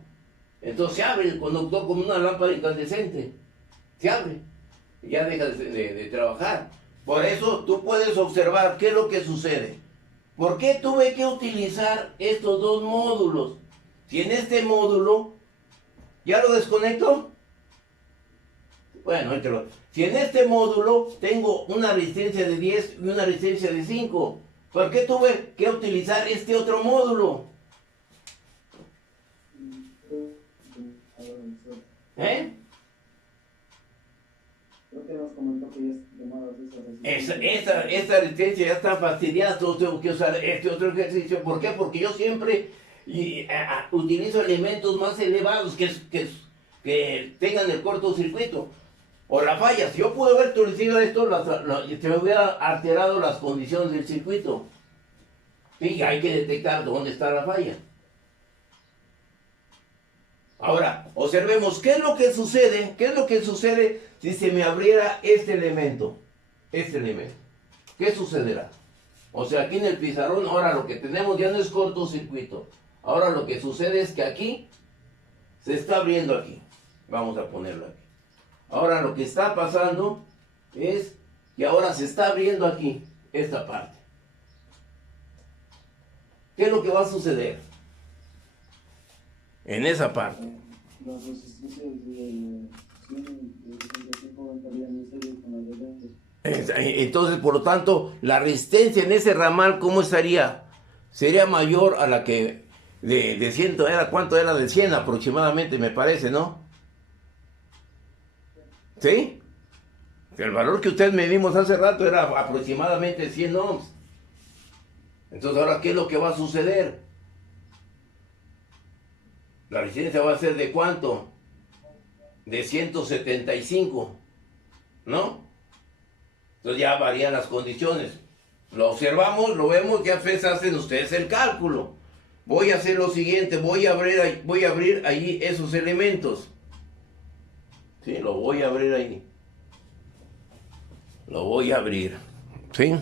Entonces se abre el conductor como una lámpara incandescente. Se abre y ya deja de trabajar. Por eso tú puedes observar qué es lo que sucede. ¿Por qué tuve que utilizar estos dos módulos? Si en este módulo, ¿ya lo desconecto? Bueno, si en este módulo tengo una resistencia de 10 y una resistencia de 5, ¿por qué tuve que utilizar este otro módulo? ¿Eh? Creo que nos comentó que ya llamadas esa resistencia. Esta resistencia ya está fastidiada, entonces tengo que usar este otro ejercicio. ¿Por qué? Porque yo siempre utilizo elementos más elevados que tengan el cortocircuito o la falla. Si yo puedo haber utilizado esto, se me hubiera alterado las condiciones del circuito. Sí, hay que detectar dónde está la falla. Ahora, observemos qué es lo que sucede si se me abriera este elemento. ¿Qué sucederá? O sea, aquí en el pizarrón, ahora lo que tenemos ya no es cortocircuito. Ahora lo que sucede es que aquí se está abriendo aquí. Vamos a ponerlo aquí. Ahora lo que está pasando es que ahora se está abriendo aquí, esta parte. ¿Qué es lo que va a suceder en esa parte? Las resistencias de 105 entrarían en serie con las de 20. Entonces, por lo tanto, la resistencia en ese ramal, ¿cómo estaría? Sería mayor a la que de 100, ¿cuánto era? De 100 aproximadamente, me parece, ¿no? ¿Sí? El valor que ustedes medimos hace rato era aproximadamente 100 ohms. Entonces, ahora, ¿qué es lo que va a suceder? La resistencia va a ser ¿de cuánto? De 175, ¿no? Entonces ya varían las condiciones. Lo observamos, lo vemos, ya hacen ustedes el cálculo. voy a hacer lo siguiente, voy a abrir ahí esos elementos. Sí, lo voy a abrir ahí. Lo voy a abrir. ¿Sí?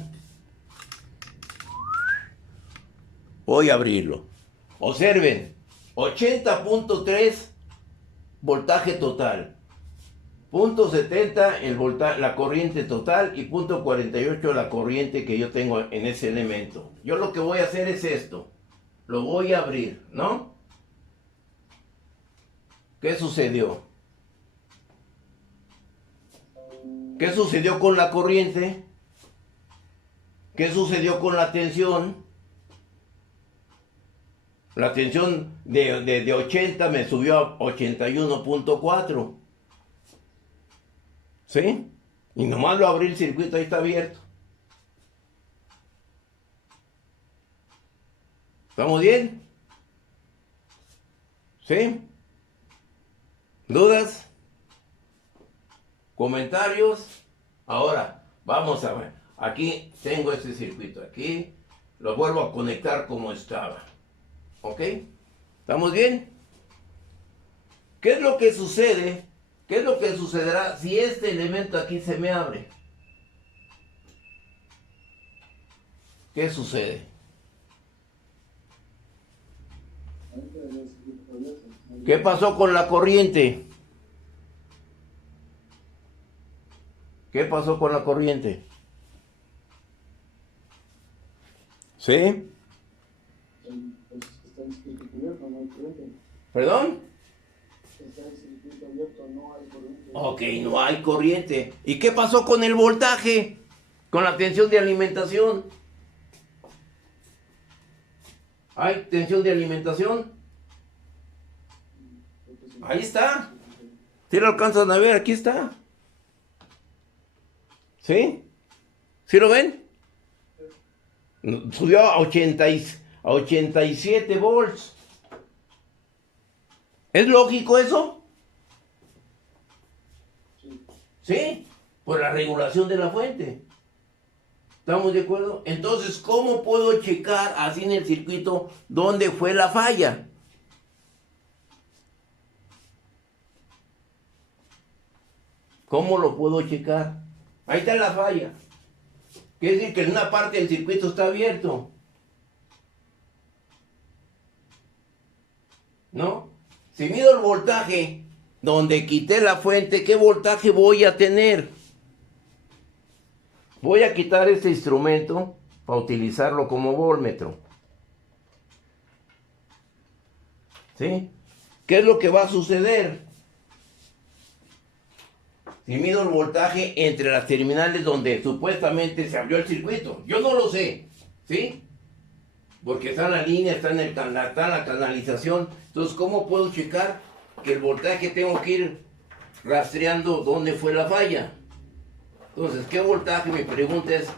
Voy a abrirlo. Observen, 80.3 voltaje total. .70 la corriente total y .48 la corriente que yo tengo en ese elemento. Yo lo que voy a hacer es esto. Lo voy a abrir, ¿no? ¿Qué sucedió? ¿Qué sucedió con la corriente? ¿Qué sucedió con la tensión? La tensión de 80 me subió a 81.4. ¿Sí? Y nomás lo abrí el circuito, ahí está abierto. ¿Estamos bien? ¿Sí? ¿Dudas? ¿Comentarios? Ahora, vamos a ver. Aquí tengo este circuito, aquí lo vuelvo a conectar como estaba. ¿Ok? ¿Estamos bien? ¿Qué es lo que sucede? ¿Qué es lo que sucederá si este elemento aquí se me abre? ¿Qué sucede? ¿Qué pasó con la corriente? ¿Qué pasó con la corriente? ¿Sí? Está el circuito abierto, no hay corriente. ¿Perdón? Está el circuito abierto, no hay corriente. Ok, no hay corriente. ¿Y qué pasó con el voltaje? Con la tensión de alimentación. ¿Hay tensión de alimentación? Ahí está. ¿Sí lo alcanzan a ver? Aquí está. ¿Sí? ¿Sí lo ven? Subió a 87 volts. ¿Es lógico eso? ¿Sí? Por la regulación de la fuente. ¿Estamos de acuerdo? Entonces, ¿cómo puedo checar así en el circuito dónde fue la falla? ¿Cómo lo puedo checar? Ahí está la falla. Quiere decir que en una parte del circuito está abierto. ¿No? Si mido el voltaje donde quité la fuente, ¿qué voltaje voy a tener? Voy a quitar este instrumento para utilizarlo como voltmetro. ¿Sí? ¿Qué es lo que va a suceder? Si mido el voltaje entre las terminales donde supuestamente se abrió el circuito. Yo no lo sé, ¿sí? Porque está en la línea, está en la canalización. Entonces, ¿cómo puedo checar que el voltaje tengo que ir rastreando dónde fue la falla? Entonces, ¿qué voltaje? Mi pregunta es,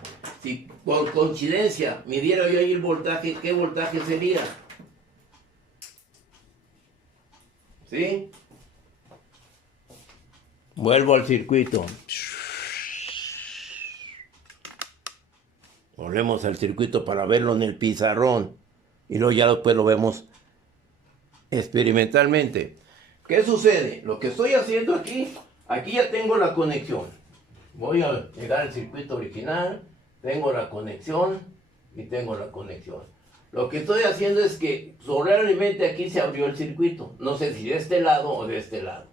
si por coincidencia midiera yo ahí el voltaje, ¿qué voltaje sería? ¿Sí? Vuelvo al circuito. Volvemos al circuito para verlo en el pizarrón. Y luego ya después lo vemos experimentalmente. ¿Qué sucede? Lo que estoy haciendo aquí ya tengo la conexión. Voy a llegar al circuito original, tengo la conexión y tengo la conexión. Lo que estoy haciendo es que probablemente aquí se abrió el circuito. No sé si de este lado o de este lado.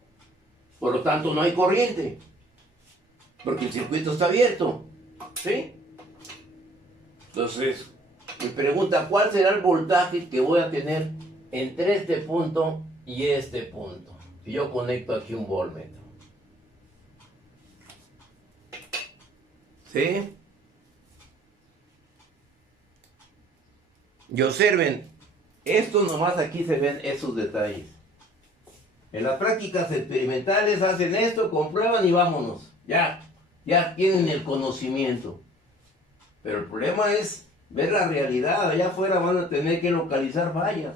Por lo tanto, no hay corriente. Porque el circuito está abierto. ¿Sí? Entonces, mi pregunta, ¿cuál será el voltaje que voy a tener entre este punto y este punto? Si yo conecto aquí un voltmetro. ¿Sí? Y observen, esto nomás aquí se ven esos detalles. En las prácticas experimentales hacen esto, comprueban y vámonos. Ya tienen el conocimiento. Pero el problema es ver la realidad. Allá afuera van a tener que localizar fallas.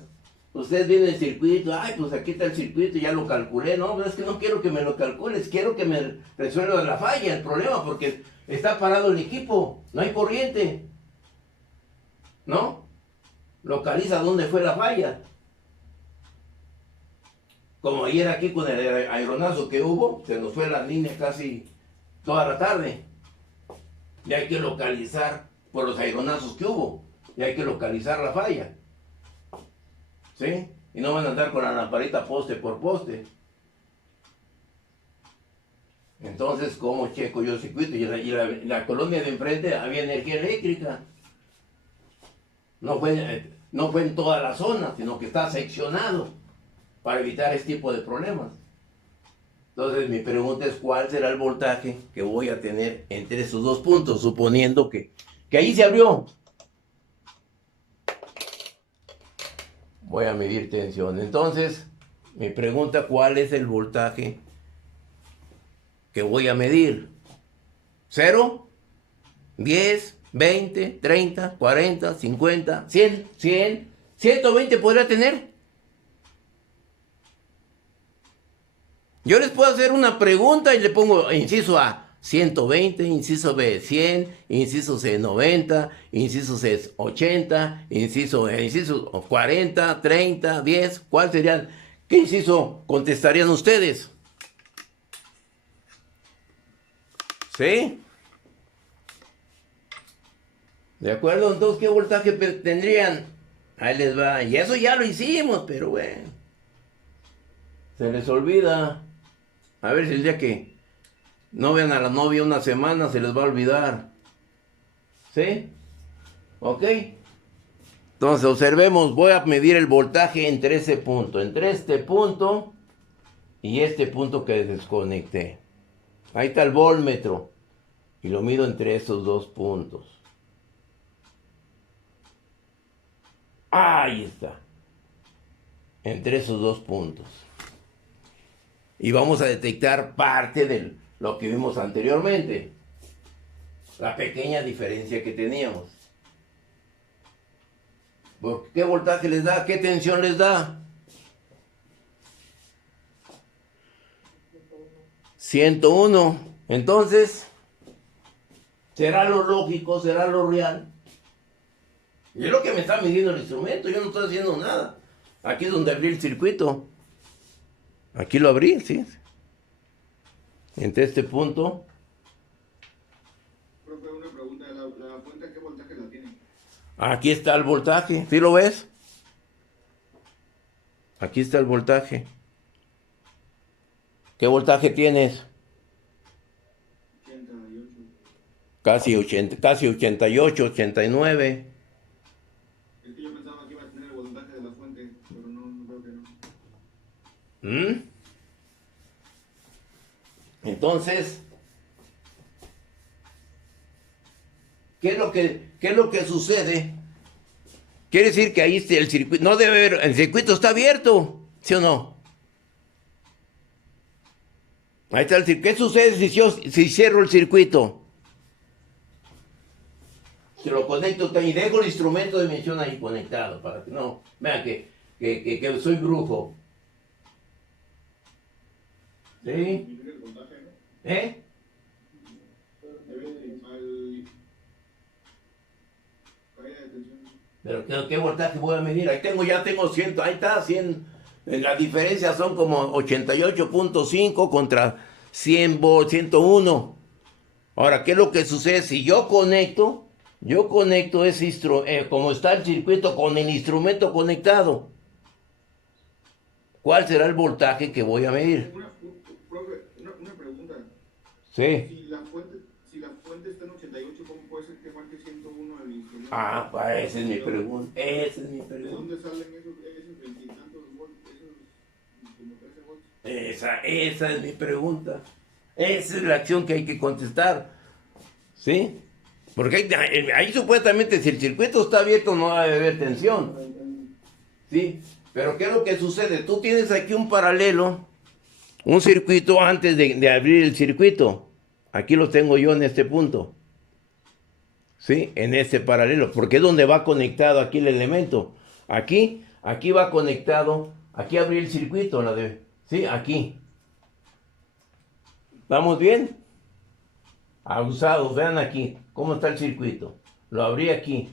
Ustedes ven el circuito, ay, pues aquí está el circuito, ya lo calculé. No, es que no quiero que me lo calcules, quiero que me resuelvan la falla, el problema, porque está parado el equipo, no hay corriente. ¿No? localiza dónde fue la falla. Como ayer aquí con el aeronazo que hubo, se nos fue la línea casi toda la tarde. Y hay que localizar por los aeronazos que hubo. Y hay que localizar la falla. ¿Sí? Y no van a andar con la lamparita poste por poste. Entonces, ¿cómo checo yo el circuito? Y la colonia de enfrente había energía eléctrica. No fue en toda la zona, sino que está seccionado para evitar este tipo de problemas. Entonces, mi pregunta es, ¿cuál será el voltaje que voy a tener entre esos dos puntos? Suponiendo que ahí se abrió. Voy a medir tensión. Entonces, mi pregunta, ¿cuál es el voltaje que voy a medir? ¿0? ¿10? ¿20? ¿30? ¿40? ¿50? ¿100? ¿100? ¿120 podría tener? Yo les puedo hacer una pregunta y le pongo inciso A 120, inciso B 100, inciso C 90, inciso C 80, inciso 40, 30, 10. ¿Cuál sería? ¿Qué inciso contestarían ustedes? ¿Sí? ¿De acuerdo? Entonces, ¿qué voltaje tendrían? Ahí les va. Y eso ya lo hicimos, pero bueno. Se les olvida. A ver si el día que no vean a la novia una semana se les va a olvidar. ¿Sí? ¿Ok? Entonces observemos, voy a medir el voltaje entre ese punto. Entre este punto y este punto que desconecté. Ahí está el voltmetro. Y lo mido entre estos dos puntos. Ahí está. Entre esos dos puntos. Y vamos a detectar parte de lo que vimos anteriormente. La pequeña diferencia que teníamos. ¿Qué voltaje les da? ¿Qué tensión les da? 101. Entonces, ¿será lo lógico? ¿Será lo real? Y es lo que me está midiendo el instrumento. Yo no estoy haciendo nada. Aquí es donde abrí el circuito. Aquí lo abrí, ¿sí? Entre este punto. Profe, una pregunta. ¿La fuente qué voltaje la tiene? Aquí está el voltaje. ¿Sí lo ves? Aquí está el voltaje. ¿Qué voltaje tienes? 88. Casi 88, 89. Es que yo pensaba que iba a tener el voltaje de la fuente, pero no creo que no. Entonces, ¿qué es lo que sucede? Quiere decir que ahí está el circuito. No debe haber, el circuito está abierto, ¿sí o no? Ahí está el circuito. ¿Qué sucede si cierro el circuito? Se lo conecto y dejo el instrumento de medición ahí conectado para que no vean que soy brujo. ¿Sí? Disminuye el voltaje, ¿no? ¿Eh? Caída de tensión. Pero ¿qué voltaje voy a medir? Ya tengo 100, ahí está, 100. La diferencia son como 88.5 contra 100 volts, 101. Ahora, ¿qué es lo que sucede si yo conecto ese como está el circuito con el instrumento conectado? ¿Cuál será el voltaje que voy a medir? Profe, una pregunta. Sí. Si la fuente está en 88, ¿cómo puede ser que marque 101 el instrumento? Ah, pues esa es mi pregunta. ¿De dónde salen esos veintitantos volts, esos como 13 volts? Esa es mi pregunta. Esa es la acción que hay que contestar. ¿Sí? Porque ahí supuestamente si el circuito está abierto no debe haber tensión. ¿Sí? Pero ¿qué es lo que sucede? Tú tienes aquí un paralelo, un circuito antes de abrir el circuito. Aquí lo tengo yo en este punto. ¿Sí? En este paralelo. Porque es donde va conectado aquí el elemento. Aquí va conectado. Aquí abrí el circuito. ¿Sí? Aquí. ¿Vamos bien? Abusados, vean aquí. ¿Cómo está el circuito? Lo abrí aquí.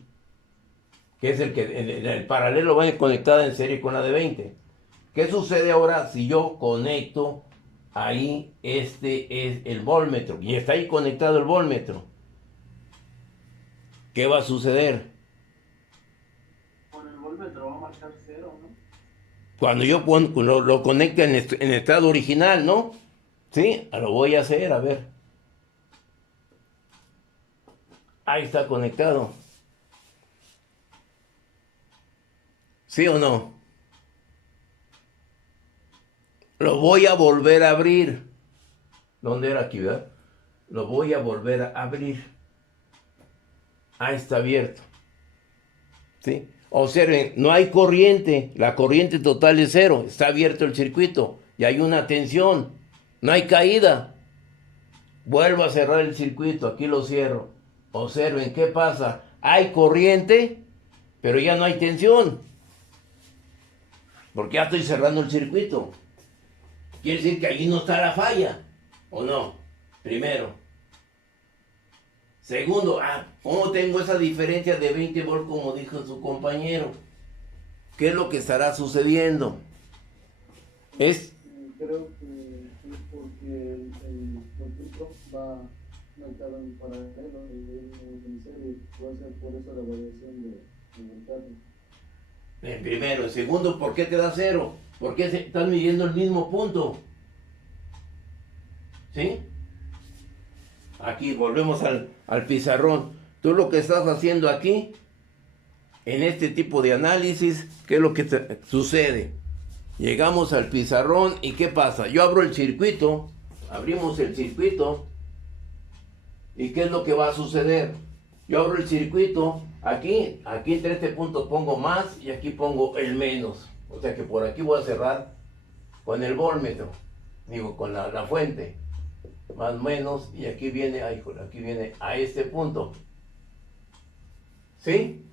que es el que en el paralelo va conectada en serie con la de 20. ¿Qué sucede ahora si yo conecto ahí? Este es el voltmetro y está ahí conectado el voltmetro. ¿Qué va a suceder? Con el voltmetro va a marcar 0, ¿no? Cuando yo lo conecte en estado original, ¿no? Sí, lo voy a hacer, a ver. Ahí está conectado. ¿Sí o no? Lo voy a volver a abrir. ¿Dónde era aquí, verdad? Lo voy a volver a abrir. Ahí está abierto. ¿Sí? Observen, no hay corriente. La corriente total es 0. Está abierto el circuito. Y hay una tensión. No hay caída. Vuelvo a cerrar el circuito. Aquí lo cierro. Observen, ¿qué pasa? Hay corriente, pero ya no hay tensión. Porque ya estoy cerrando el circuito. Quiere decir que allí no está la falla, ¿o no? Primero. Segundo, ¿cómo tengo esa diferencia de 20 volts como dijo su compañero? ¿Qué es lo que estará sucediendo? Creo que es porque el circuito va marcado en paralelo y en serie. Puede ser por eso la variación de voltaje. Primero. Segundo, ¿por qué te da 0? ¿Por qué están midiendo el mismo punto? ¿Sí? Aquí volvemos al pizarrón. Tú lo que estás haciendo aquí, en este tipo de análisis, ¿qué es lo que sucede? Llegamos al pizarrón y ¿qué pasa? Yo abro el circuito, abrimos el circuito, ¿y qué es lo que va a suceder? Yo abro el circuito, aquí entre este punto pongo más y aquí pongo el menos. O sea que por aquí voy a cerrar con el voltmetro, digo, con la fuente. Más o menos, y aquí viene, aquí viene a este punto. ¿Sí?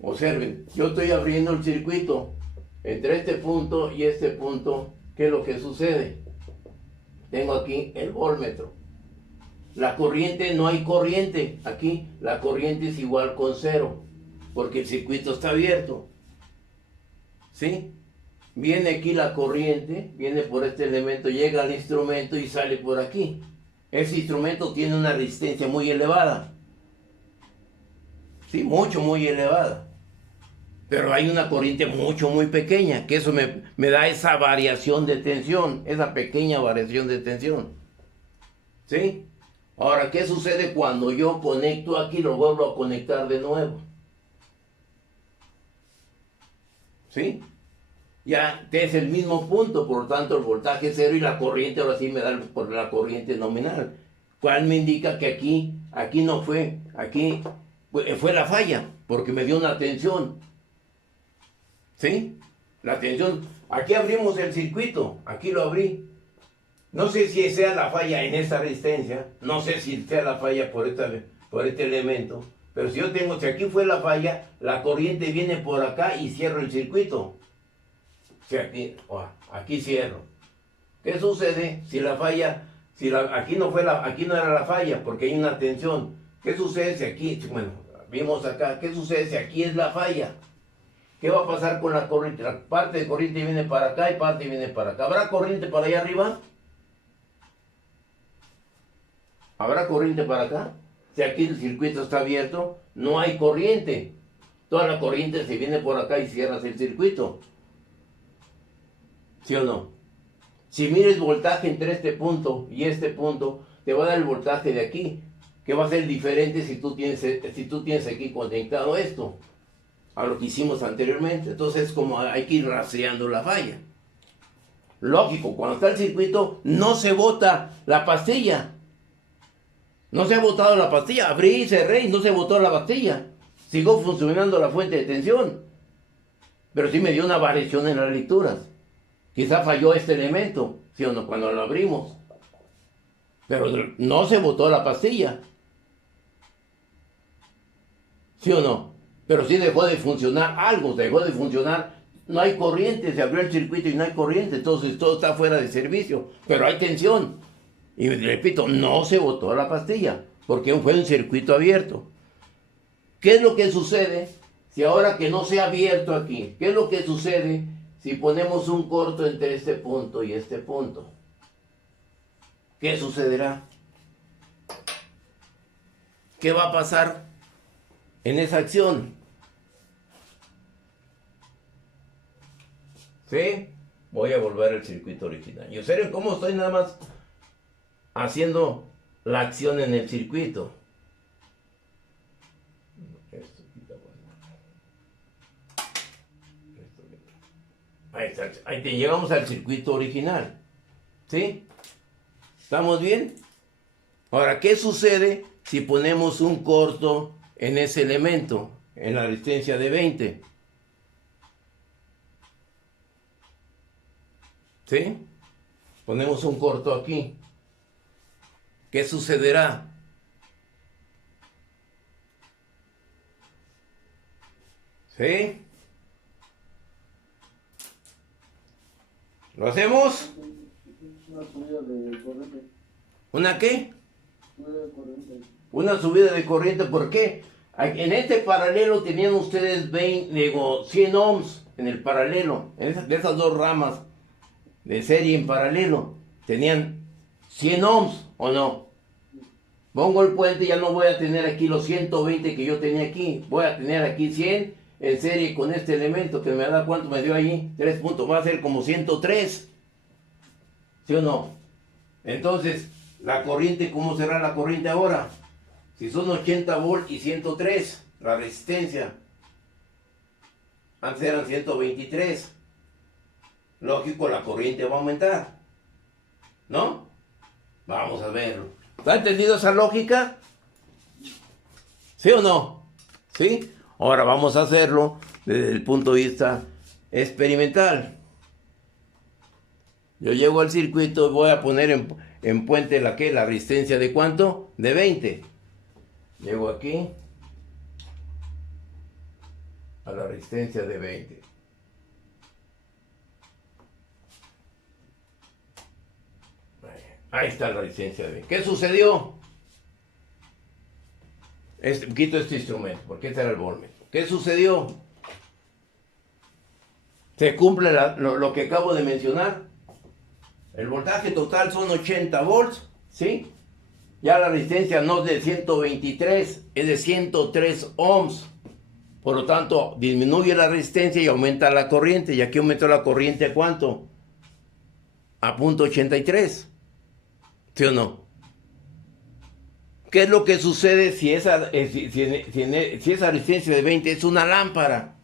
Observen, yo estoy abriendo el circuito entre este punto y este punto. ¿Qué es lo que sucede? Tengo aquí el voltmetro. La corriente, no hay corriente. Aquí la corriente es igual con 0, porque el circuito está abierto. ¿Sí? Viene aquí la corriente, viene por este elemento, llega al instrumento y sale por aquí. Ese instrumento tiene una resistencia muy elevada. Sí, muy elevada. Pero hay una corriente muy pequeña, que eso me da esa variación de tensión, esa pequeña variación de tensión. ¿Sí? Ahora, ¿qué sucede cuando yo conecto aquí? Lo vuelvo a conectar de nuevo. ¿Sí? Ya es el mismo punto, por lo tanto el voltaje es 0 y la corriente ahora sí me da por la corriente nominal. ¿Cuál me indica que aquí no fue, aquí fue la falla, porque me dio una tensión? ¿Sí? La tensión, aquí abrimos el circuito, aquí lo abrí. No sé si sea la falla en esta resistencia, no sé si sea la falla por este elemento, pero si aquí fue la falla, la corriente viene por acá y cierro el circuito. O sea, aquí cierro. ¿Qué sucede si la falla, aquí no era la falla, porque hay una tensión? ¿Qué sucede si aquí, bueno, vimos acá, qué sucede si aquí es la falla? ¿Qué va a pasar con la corriente? La parte de corriente viene para acá y parte viene para acá. ¿Habrá corriente para allá arriba? ¿Habrá corriente para acá? Si aquí el circuito está abierto, no hay corriente. Toda la corriente se viene por acá y cierras el circuito. ¿Sí o no? Si mires voltaje entre este punto y este punto, te va a dar el voltaje de aquí, que va a ser diferente si tú tienes aquí conectado esto, a lo que hicimos anteriormente. Entonces, como hay que ir rastreando la falla. Lógico, cuando está el circuito, no se bota la pastilla. No se ha botado la pastilla. Abrí, cerré y no se botó la pastilla. Sigo funcionando la fuente de tensión. Pero sí me dio una variación en las lecturas. Quizá falló este elemento, ¿sí o no? Cuando lo abrimos. Pero no se botó la pastilla. ¿Sí o no? Pero sí dejó de funcionar algo, dejó de funcionar. No hay corriente, se abrió el circuito y no hay corriente, entonces todo está fuera de servicio. Pero hay tensión. Y repito, no se botó la pastilla, porque fue un circuito abierto. ¿Qué es lo que sucede Si ahora que no se ha abierto aquí, ¿qué es lo que sucede si ponemos un corto entre este punto y este punto? ¿Qué sucederá? ¿Qué va a pasar en esa acción? ¿Sí? Voy a volver al circuito original. Y observen cómo estoy nada más haciendo la acción en el circuito. Ahí está, ahí te llegamos al circuito original. ¿Sí? ¿Estamos bien? Ahora, ¿qué sucede si ponemos un corto en ese elemento, en la resistencia de 20? ¿Sí? Ponemos un corto aquí. ¿Qué sucederá? ¿Sí? ¿Lo hacemos? Una subida de corriente. ¿Una qué? Subida de corriente. Una subida de corriente. ¿Por qué? En este paralelo tenían ustedes 100 ohms en el paralelo. De esas dos ramas de serie en paralelo. Tenían 100 ohms, ¿o no? Pongo el puente y ya no voy a tener aquí los 120 que yo tenía aquí. Voy a tener aquí 100 en serie con este elemento que me da, ¿cuánto me dio allí? 3 puntos, va a ser como 103. ¿Sí o no? Entonces, la corriente, ¿cómo será la corriente ahora? Si son 80 volts y 103, la resistencia. Antes eran 123. Lógico, la corriente va a aumentar. ¿No? Vamos a verlo. ¿Está entendido esa lógica? ¿Sí o no? ¿Sí? Ahora vamos a hacerlo desde el punto de vista experimental. Yo llego al circuito y voy a poner en puente la resistencia de ¿cuánto? De 20. Llego aquí a la resistencia de 20. Ahí está la resistencia de 20. ¿Qué sucedió? Quito este instrumento, porque este era el voltmetro. ¿Qué sucedió? Se cumple lo que acabo de mencionar. El voltaje total son 80 volts, ¿sí? Ya la resistencia no es de 123, es de 103 ohms. Por lo tanto, disminuye la resistencia y aumenta la corriente. Y aquí aumentó la corriente ¿a cuánto? A .83. ¿Sí o no? ¿Qué es lo que sucede si esa resistencia de 20 es una lámpara?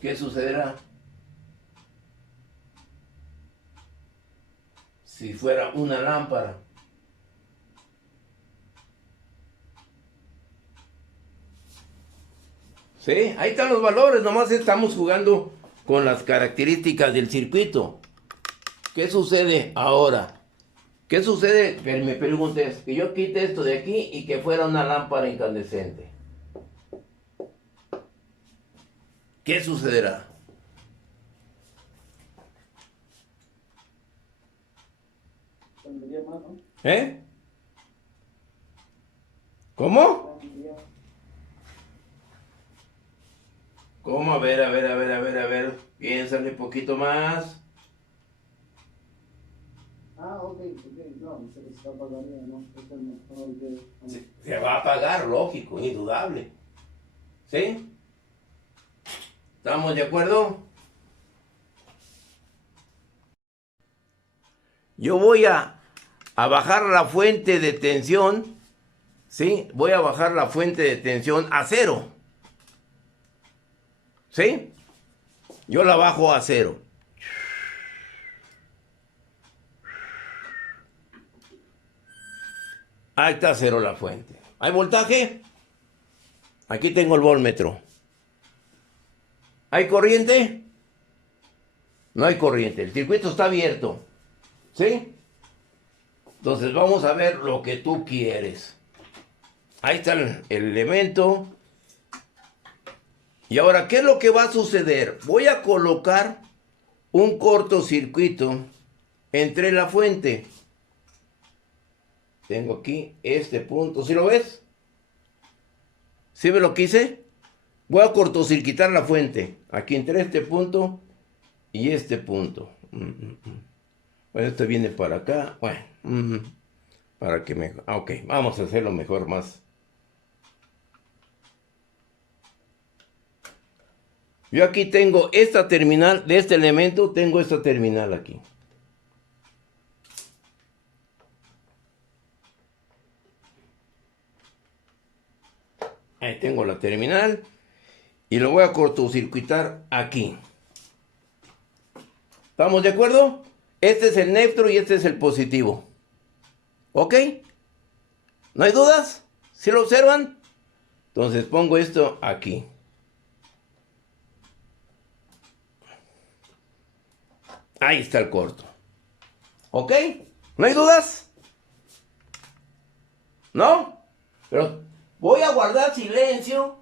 ¿Qué sucederá? Si fuera una lámpara. ¿Sí? Ahí están los valores, nomás estamos jugando con las características del circuito. ¿Qué sucede ahora? ¿Qué sucede? Que me preguntes, que yo quite esto de aquí y que fuera una lámpara incandescente. ¿Qué sucederá? Tendría más, ¿no? ¿Eh? ¿Cómo? ¿Cómo? A ver. Piénsale un poquito más. Ok, no, se apagaría, ¿no? Se va a apagar, lógico, indudable. ¿Sí? ¿Estamos de acuerdo? Yo voy a bajar la fuente de tensión, ¿sí? Voy a bajar la fuente de tensión a 0. ¿Sí? Yo la bajo a 0. Ahí está 0 la fuente. ¿Hay voltaje? Aquí tengo el voltmetro. ¿Hay corriente? No hay corriente. El circuito está abierto. ¿Sí? Entonces vamos a ver lo que tú quieres. Ahí está el elemento. Y ahora, ¿qué es lo que va a suceder? Voy a colocar un cortocircuito entre la fuente. Tengo aquí este punto. ¿Sí lo ves? ¿Sí ve lo que hice? Voy a cortocircuitar la fuente. Aquí entre este punto y este punto. Bueno, esto viene para acá. Bueno, para que me... Ok, vamos a hacerlo mejor más. Yo aquí tengo esta terminal de este elemento, tengo esta terminal aquí. Ahí tengo la terminal y lo voy a cortocircuitar aquí. ¿Estamos de acuerdo? Este es el neutro y este es el positivo. ¿Ok? ¿No hay dudas? ¿Sí lo observan? Entonces pongo esto aquí. Ahí está el corto. ¿Ok? ¿No hay dudas? ¿No? Pero voy a guardar silencio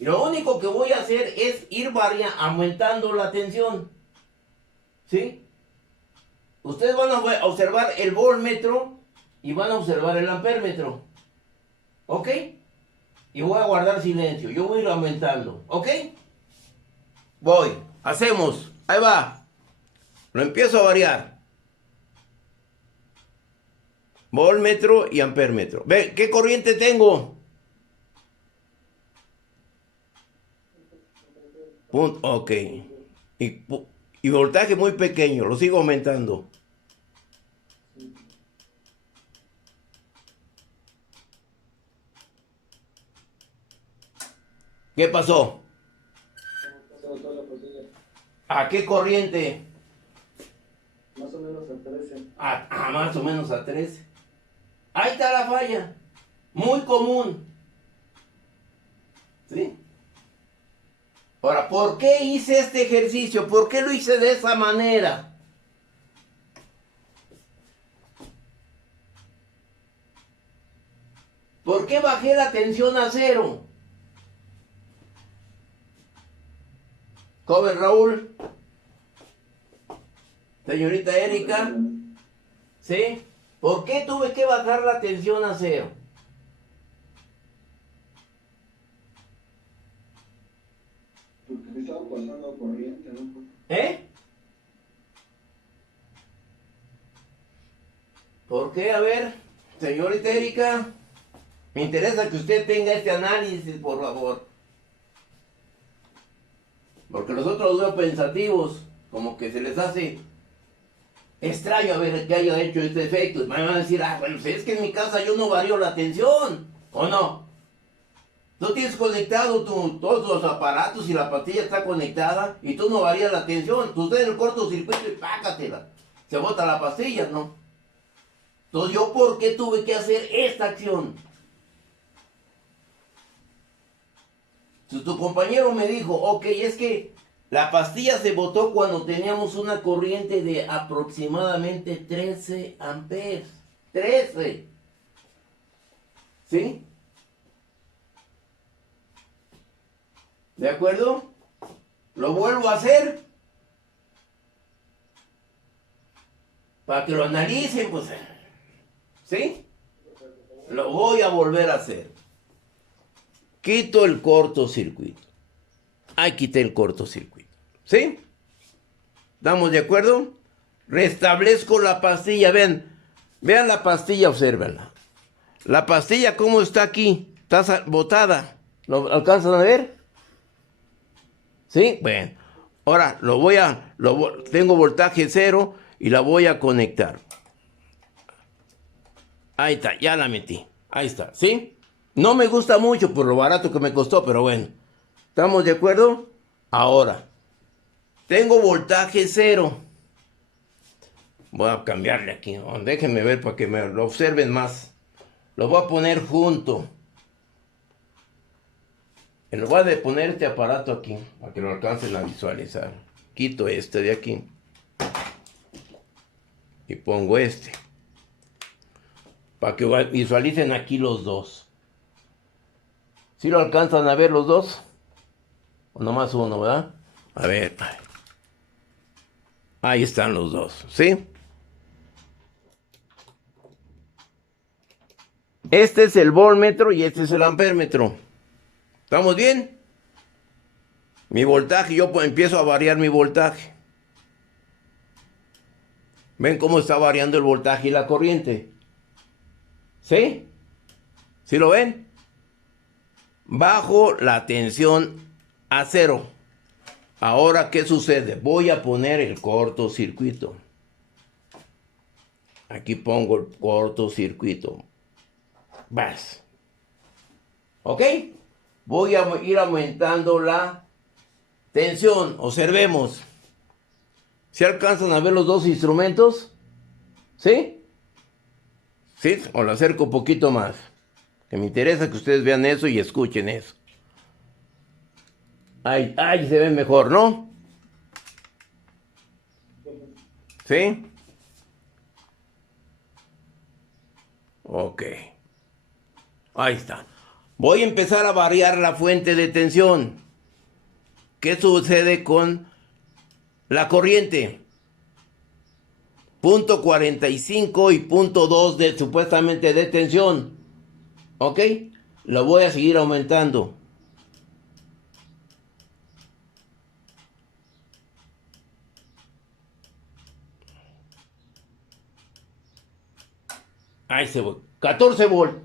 y lo único que voy a hacer es ir aumentando la tensión. ¿Sí? Ustedes van a observar el voltmetro y van a observar el ampérmetro. ¿Ok? Y voy a guardar silencio. Yo voy a ir aumentando. ¿Ok? Voy. Hacemos. Ahí va. Lo empiezo a variar. Voltmetro y ampérmetro. Ve, ¿qué corriente tengo? Ok. Y voltaje muy pequeño. Lo sigo aumentando. ¿Qué pasó? ¿A qué corriente? Más o menos a 13. Más o menos a 13. Ahí está la falla. Muy común. ¿Sí? Ahora, ¿por qué hice este ejercicio? ¿Por qué lo hice de esa manera? ¿Por qué bajé la tensión a 0? Joven Raúl. Señorita Erika. ¿Sí? ¿Por qué tuve que bajar la tensión a 0? Porque estaba pasando corriente, ¿no? ¿Eh? ¿Por qué? A ver, señorita Erika. Me interesa que usted tenga este análisis, por favor. Porque los otros veo pensativos, como que se les hace extraño a ver que haya hecho este efecto. Me van a decir, bueno, es que en mi casa yo no varío la tensión, ¿o no? Tú tienes conectado todos los aparatos y la pastilla está conectada y tú no varías la tensión. Tú estás en el cortocircuito y pácatela. Se bota la pastilla, ¿no? Entonces, ¿yo por qué tuve que hacer esta acción? Si tu compañero me dijo, ok, es que la pastilla se botó cuando teníamos una corriente de aproximadamente 13 amperes. 13. ¿Sí? ¿De acuerdo? Lo vuelvo a hacer. Para que lo analicen, pues. ¿Sí? Lo voy a volver a hacer. Quito el cortocircuito. Ahí quité el cortocircuito. ¿Sí? ¿Estamos de acuerdo? Restablezco la pastilla. Vean la pastilla, obsérvenla. La pastilla, ¿cómo está aquí? Está botada. ¿Lo alcanzan a ver? ¿Sí? Bueno. Ahora tengo voltaje 0 y la voy a conectar. Ahí está, ya la metí. Ahí está, ¿sí? No me gusta mucho por lo barato que me costó, pero bueno. ¿Estamos de acuerdo? Ahora, tengo voltaje 0. Voy a cambiarle aquí. Déjenme ver para que me lo observen más. Lo voy a poner junto. En lugar de poner este aparato aquí, para que lo alcancen a visualizar. Quito este de aquí. Y pongo este. Para que visualicen aquí los dos. ¿Sí lo alcanzan a ver los dos? O nomás uno, ¿verdad? A ver. Ahí están los dos, ¿sí? Este es el voltmetro y este es el ampérmetro. ¿Estamos bien? Mi voltaje, yo empiezo a variar mi voltaje. ¿Ven cómo está variando el voltaje y la corriente? ¿Sí? ¿Sí lo ven? Bajo la tensión a 0. Ahora, ¿qué sucede? Voy a poner el cortocircuito. Aquí pongo el cortocircuito. Vas. ¿Ok? Voy a ir aumentando la tensión. Observemos. ¿Se alcanzan a ver los dos instrumentos? ¿Sí? ¿Sí? O lo acerco un poquito más. Que me interesa que ustedes vean eso y escuchen eso. Ay, se ve mejor, ¿no? ¿Sí? Ok. Ahí está. Voy a empezar a variar la fuente de tensión. ¿Qué sucede con la corriente? Punto 45 y punto 2 de supuestamente de tensión. ¿Ok? Lo voy a seguir aumentando. Ahí se va. 14 volt.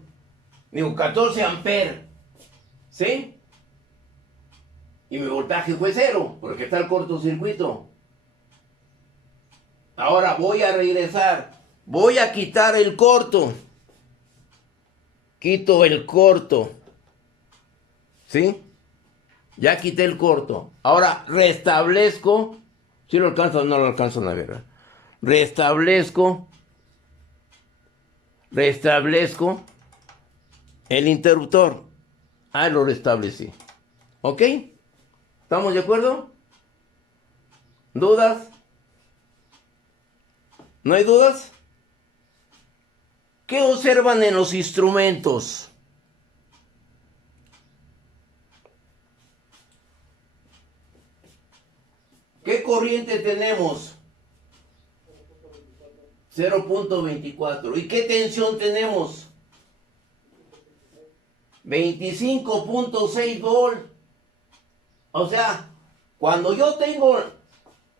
Digo, 14 amperes. ¿Sí? Y mi voltaje fue 0, porque está el cortocircuito. Ahora voy a regresar. Voy a quitar el corto. Quito el corto. ¿Sí? Ya quité el corto. Ahora restablezco. Si lo alcanzo o no lo alcanzo a ver. Restablezco el interruptor. Lo restablecí. ¿Ok? ¿Estamos de acuerdo? ¿Dudas? ¿No hay dudas? ¿Qué observan en los instrumentos? ¿Qué corriente tenemos? 0.24. ¿Y qué tensión tenemos? 25.6 volt. O sea, cuando yo tengo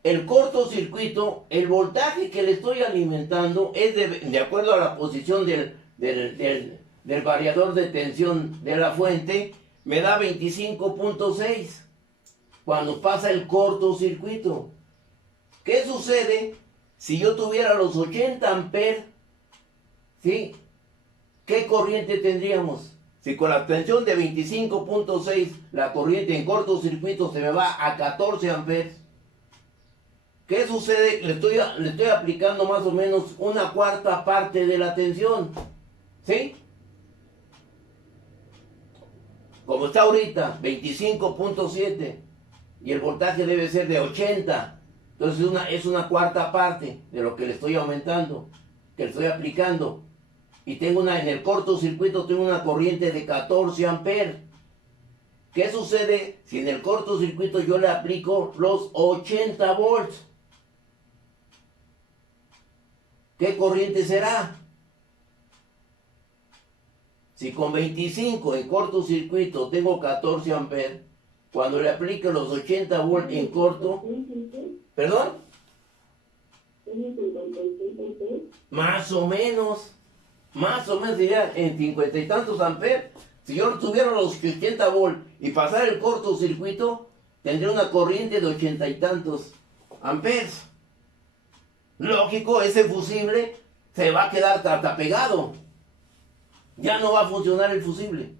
el cortocircuito, el voltaje que le estoy alimentando es de acuerdo a la posición del variador de tensión de la fuente, me da 25.6 cuando pasa el cortocircuito. ¿Qué sucede si yo tuviera los 80 amperes? ¿Sí? ¿Qué corriente tendríamos? Si con la tensión de 25.6 la corriente en cortocircuito se me va a 14 amperes. ¿Qué sucede? Le estoy aplicando más o menos una cuarta parte de la tensión. ¿Sí? Como está ahorita, 25.7. Y el voltaje debe ser de 80. Entonces es una cuarta parte de lo que le estoy aumentando, que le estoy aplicando. Y en el cortocircuito tengo una corriente de 14 amperes. ¿Qué sucede si en el cortocircuito yo le aplico los 80 volts? ¿Qué corriente será? Si con 25 en cortocircuito tengo 14 amperes, cuando le aplique los 80 volts en corto, ¿perdón? Más o menos diría en 50 y tantos amperes. Si yo tuviera los 80 volts y pasara el cortocircuito, tendría una corriente de 80 y tantos amperes. Lógico, ese fusible se va a quedar pegado. Ya no va a funcionar el fusible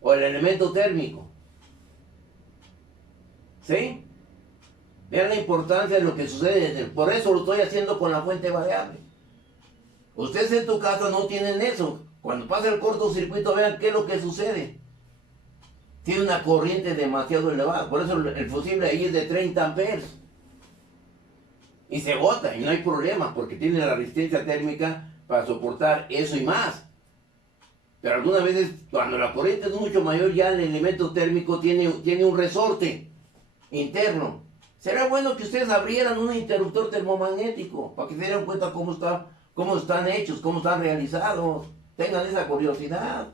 o el elemento térmico. ¿Sí? Vean la importancia de lo que sucede. Por eso lo estoy haciendo con la fuente variable. Ustedes en tu casa no tienen eso. Cuando pasa el cortocircuito, vean qué es lo que sucede. Tiene una corriente demasiado elevada. Por eso el fusible ahí es de 30 amperes. Y se bota y no hay problema porque tiene la resistencia térmica para soportar eso y más. Pero algunas veces cuando la corriente es mucho mayor ya el elemento térmico tiene un resorte interno. Será bueno que ustedes abrieran un interruptor termomagnético para que se den cuenta cómo están hechos, cómo están realizados. Tengan esa curiosidad.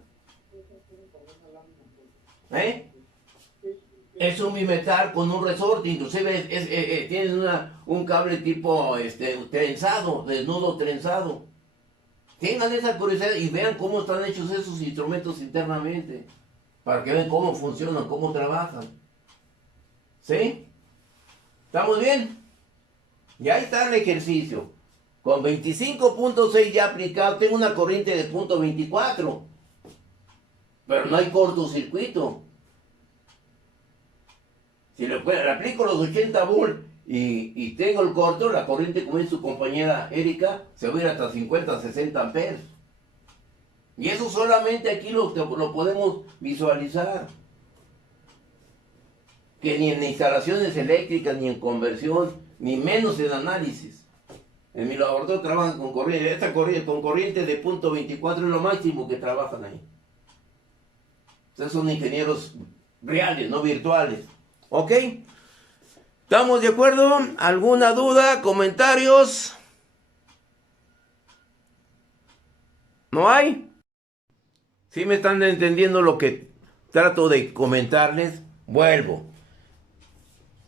Es un bimetal con un resorte, inclusive tienes un cable tipo trenzado, desnudo trenzado. Tengan esa curiosidad y vean cómo están hechos esos instrumentos internamente, para que vean cómo funcionan, cómo trabajan. ¿Sí? ¿Estamos bien? Y ahí está el ejercicio. Con 25.6 ya aplicado, tengo una corriente de punto 24, pero no hay cortocircuito. Si le aplico los 80 volts y tengo el corto, la corriente, como dice su compañera Erika, se va a ir hasta 50, 60 amperes. Y eso solamente aquí lo podemos visualizar. Que ni en instalaciones eléctricas, ni en conversión, ni menos en análisis. En mi laboratorio trabajan con corriente, con corriente de punto 24 es lo máximo que trabajan ahí. Ustedes son ingenieros reales, no virtuales. ¿Ok? ¿Estamos de acuerdo? ¿Alguna duda? ¿Comentarios? ¿No hay? ¿Sí me están entendiendo lo que trato de comentarles? Vuelvo.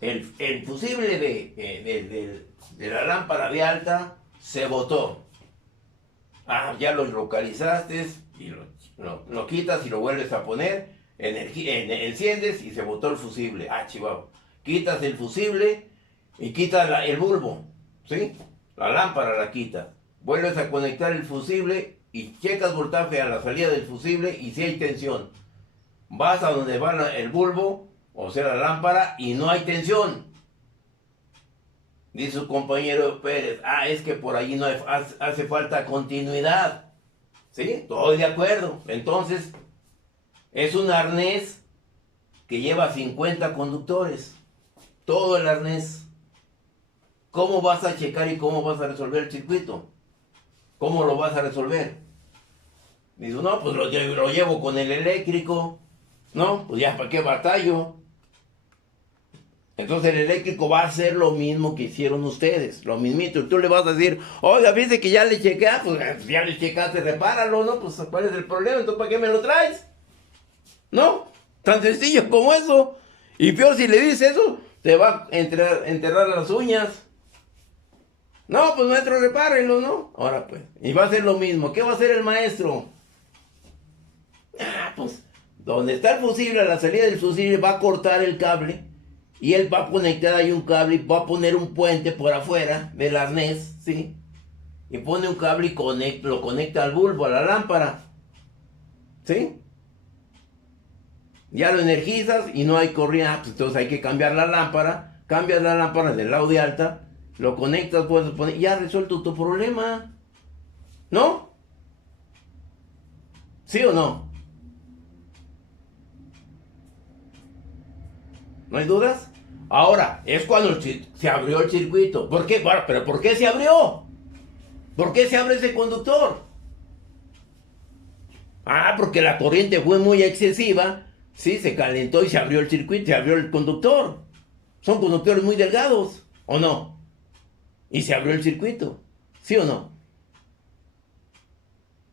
El fusible de la lámpara de alta se botó. Ya lo localizaste y lo quitas y lo vuelves a poner. Enciendes y se botó el fusible. Chihuahua. Quitas el fusible y quitas el bulbo. ¿Sí? La lámpara la quitas. Vuelves a conectar el fusible y checas voltaje a la salida del fusible y si hay tensión. Vas a donde va el bulbo, o sea la lámpara, y no hay tensión. Dice su compañero Pérez, es que por ahí no hace falta continuidad. ¿Sí? Estoy de acuerdo. Entonces, es un arnés que lleva 50 conductores. Todo el arnés. ¿Cómo vas a checar y cómo vas a resolver el circuito? ¿Cómo lo vas a resolver? Dice, no, pues lo llevo con el eléctrico. No, pues ya, ¿para qué batallo? Entonces el eléctrico va a hacer lo mismo que hicieron ustedes, lo mismito. Y tú le vas a decir, oiga, viste que ya le chequé, pues ya le checaste, repáralo, ¿no? Pues ¿cuál es el problema? Entonces ¿para qué me lo traes? ¿No? Tan sencillo como eso. Y peor si le dices eso, te va a enterrar las uñas. No, pues maestro, repárenlo, ¿no? Ahora pues, y va a ser lo mismo. ¿Qué va a hacer el maestro? Pues, donde está el fusible, a la salida del fusible, va a cortar el cable. Y él va a conectar ahí un cable y va a poner un puente por afuera del arnés, ¿sí? Y pone un cable y lo conecta al bulbo, a la lámpara. ¿Sí? Ya lo energizas y no hay corriente. Pues entonces hay que cambiar la lámpara. Cambias la lámpara del lado de alta. Lo conectas, puedes poner. Ya resuelto tu problema. ¿No? ¿Sí o no? ¿No hay dudas? Ahora, es cuando se abrió el circuito. ¿Por qué? Bueno, pero ¿por qué se abrió? ¿Por qué se abre ese conductor? Porque la corriente fue muy excesiva. Sí, se calentó y se abrió el circuito, se abrió el conductor. Son conductores muy delgados, ¿o no? Y se abrió el circuito, ¿sí o no?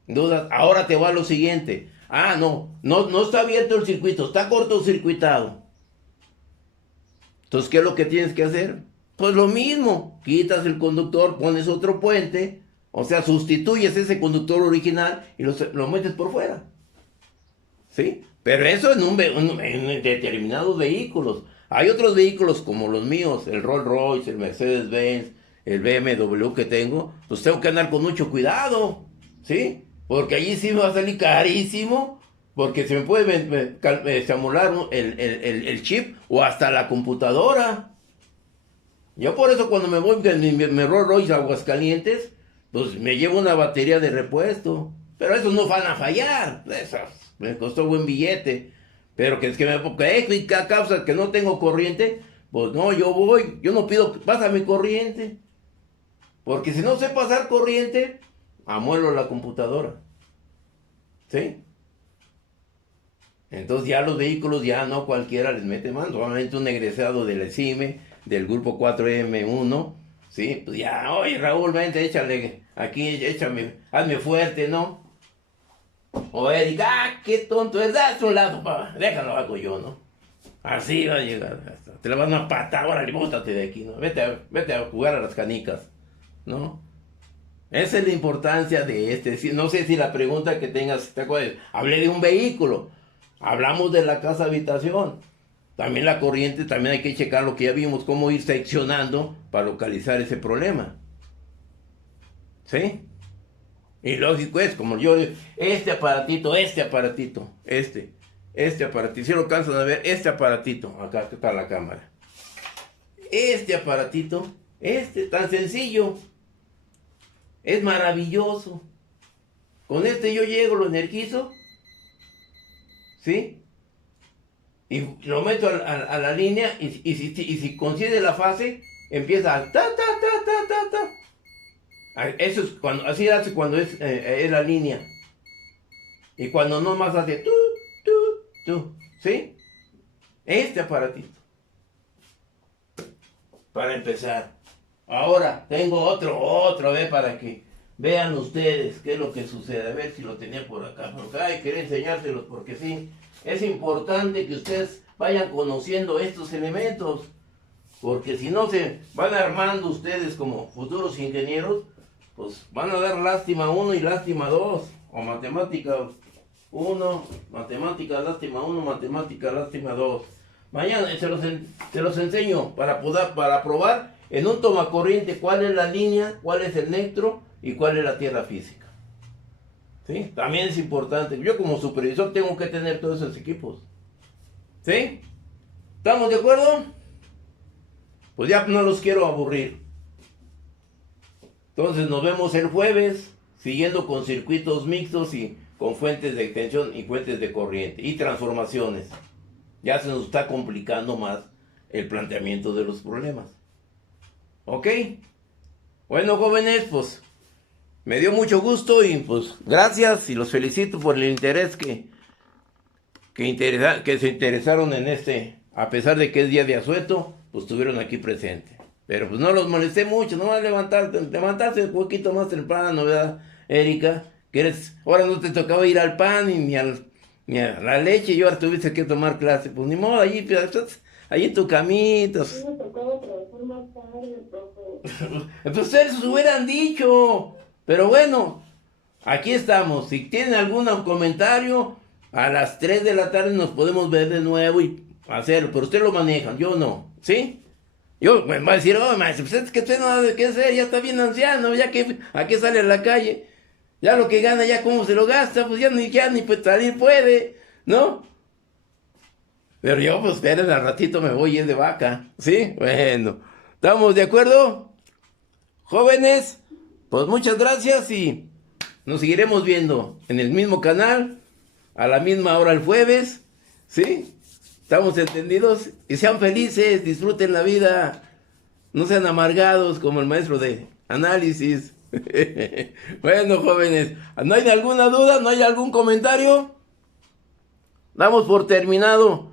¿Dudas? Ahora te va lo siguiente. No está abierto el circuito, está cortocircuitado. Entonces, ¿qué es lo que tienes que hacer? Pues lo mismo, quitas el conductor, pones otro puente, o sea, sustituyes ese conductor original y lo metes por fuera. ¿Sí? Pero eso en determinados vehículos. Hay otros vehículos como los míos, el Rolls Royce, el Mercedes-Benz, el BMW que tengo, pues tengo que andar con mucho cuidado, ¿sí? Porque allí sí me va a salir carísimo. Porque se me puede emular el chip o hasta la computadora. Yo por eso cuando me voy me Rolls Royce a Aguascalientes, pues me llevo una batería de repuesto. Pero esos no van a fallar. Esas me costó buen billete. Pero que es que me causa que no tengo corriente, pues no, yo no pido, pásame corriente. Porque si no sé pasar corriente, amuelo la computadora. ¿Sí? Entonces ya los vehículos ya no cualquiera les mete mano, solamente un egresado del ESIME, del grupo 4M1, ¿sí? Pues ya, oye Raúl, vente, échale aquí, hazme fuerte, ¿no? O Erika, qué tonto es, date un lado, déjalo, hago yo, ¿no? Así va a llegar. Te la van a patar, órale, bótate de aquí, ¿no? Vete a jugar a las canicas, ¿no? Esa es la importancia de no sé si la pregunta que tengas, ¿te acuerdas? Hablé de un vehículo, hablamos de la casa habitación. También la corriente, también hay que checar lo que ya vimos, cómo ir seccionando para localizar ese problema. ¿Sí? Y lógico es, como yo digo, este aparatito, si lo cansan de ver, este aparatito, acá está la cámara. Este aparatito, tan sencillo, es maravilloso. Con este yo llego, lo energizo, ¿sí? Y lo meto a la línea y si coincide la fase, empieza a ta. Eso es cuando, así hace cuando es la línea. Y cuando no más hace tú, ¿sí? Este aparatito. Para empezar. Ahora tengo otro, a ver, para que vean ustedes qué es lo que sucede. A ver si lo tenía por acá. Porque quería enseñárselos porque sí. Es importante que ustedes vayan conociendo estos elementos. Porque si no se van armando ustedes como futuros ingenieros, pues van a dar lástima 1 y lástima 2. O matemática 1, matemática lástima 1, matemática lástima 2. Mañana se los enseño para probar en un tomacorriente cuál es la línea, cuál es el neutro y cuál es la tierra física. ¿Sí? También es importante. Yo como supervisor tengo que tener todos esos equipos. ¿Sí? ¿Estamos de acuerdo? Pues ya no los quiero aburrir. Entonces nos vemos el jueves, siguiendo con circuitos mixtos y con fuentes de extensión y fuentes de corriente y transformaciones. Ya se nos está complicando más el planteamiento de los problemas. ¿Ok? Bueno, jóvenes, pues me dio mucho gusto y pues gracias y los felicito por el interés que se interesaron en a pesar de que es día de asueto, pues estuvieron aquí presentes. Pero pues no los molesté mucho, no van a levantarse un poquito más temprano, ¿verdad, Erika? Ahora no te tocaba ir al pan ni a la leche y ahora tuviste que tomar clase. Pues ni modo, ahí en tu camita. Sí, me tocaba trabajar más tarde, profe. Pues ustedes hubieran dicho. Pero bueno, aquí estamos. Si tienen algún comentario, a las 3 de la tarde nos podemos ver de nuevo y hacerlo. Pero ustedes lo manejan, yo no. ¿Sí? Yo me va a decir, oh, maestro, pues es que usted no sabe qué hacer, ya está bien anciano, ya que a qué sale a la calle. Ya lo que gana, ya cómo se lo gasta, pues ya ni pues salir puede, ¿no? Pero yo, pues, esperen, al ratito me voy y es de vaca, ¿sí? Bueno, ¿estamos de acuerdo? Jóvenes, pues muchas gracias y nos seguiremos viendo en el mismo canal, a la misma hora el jueves, ¿sí? ¿Estamos entendidos? Y sean felices, disfruten la vida, no sean amargados como el maestro de análisis. Bueno, jóvenes, ¿no hay alguna duda? ¿No hay algún comentario? Damos por terminado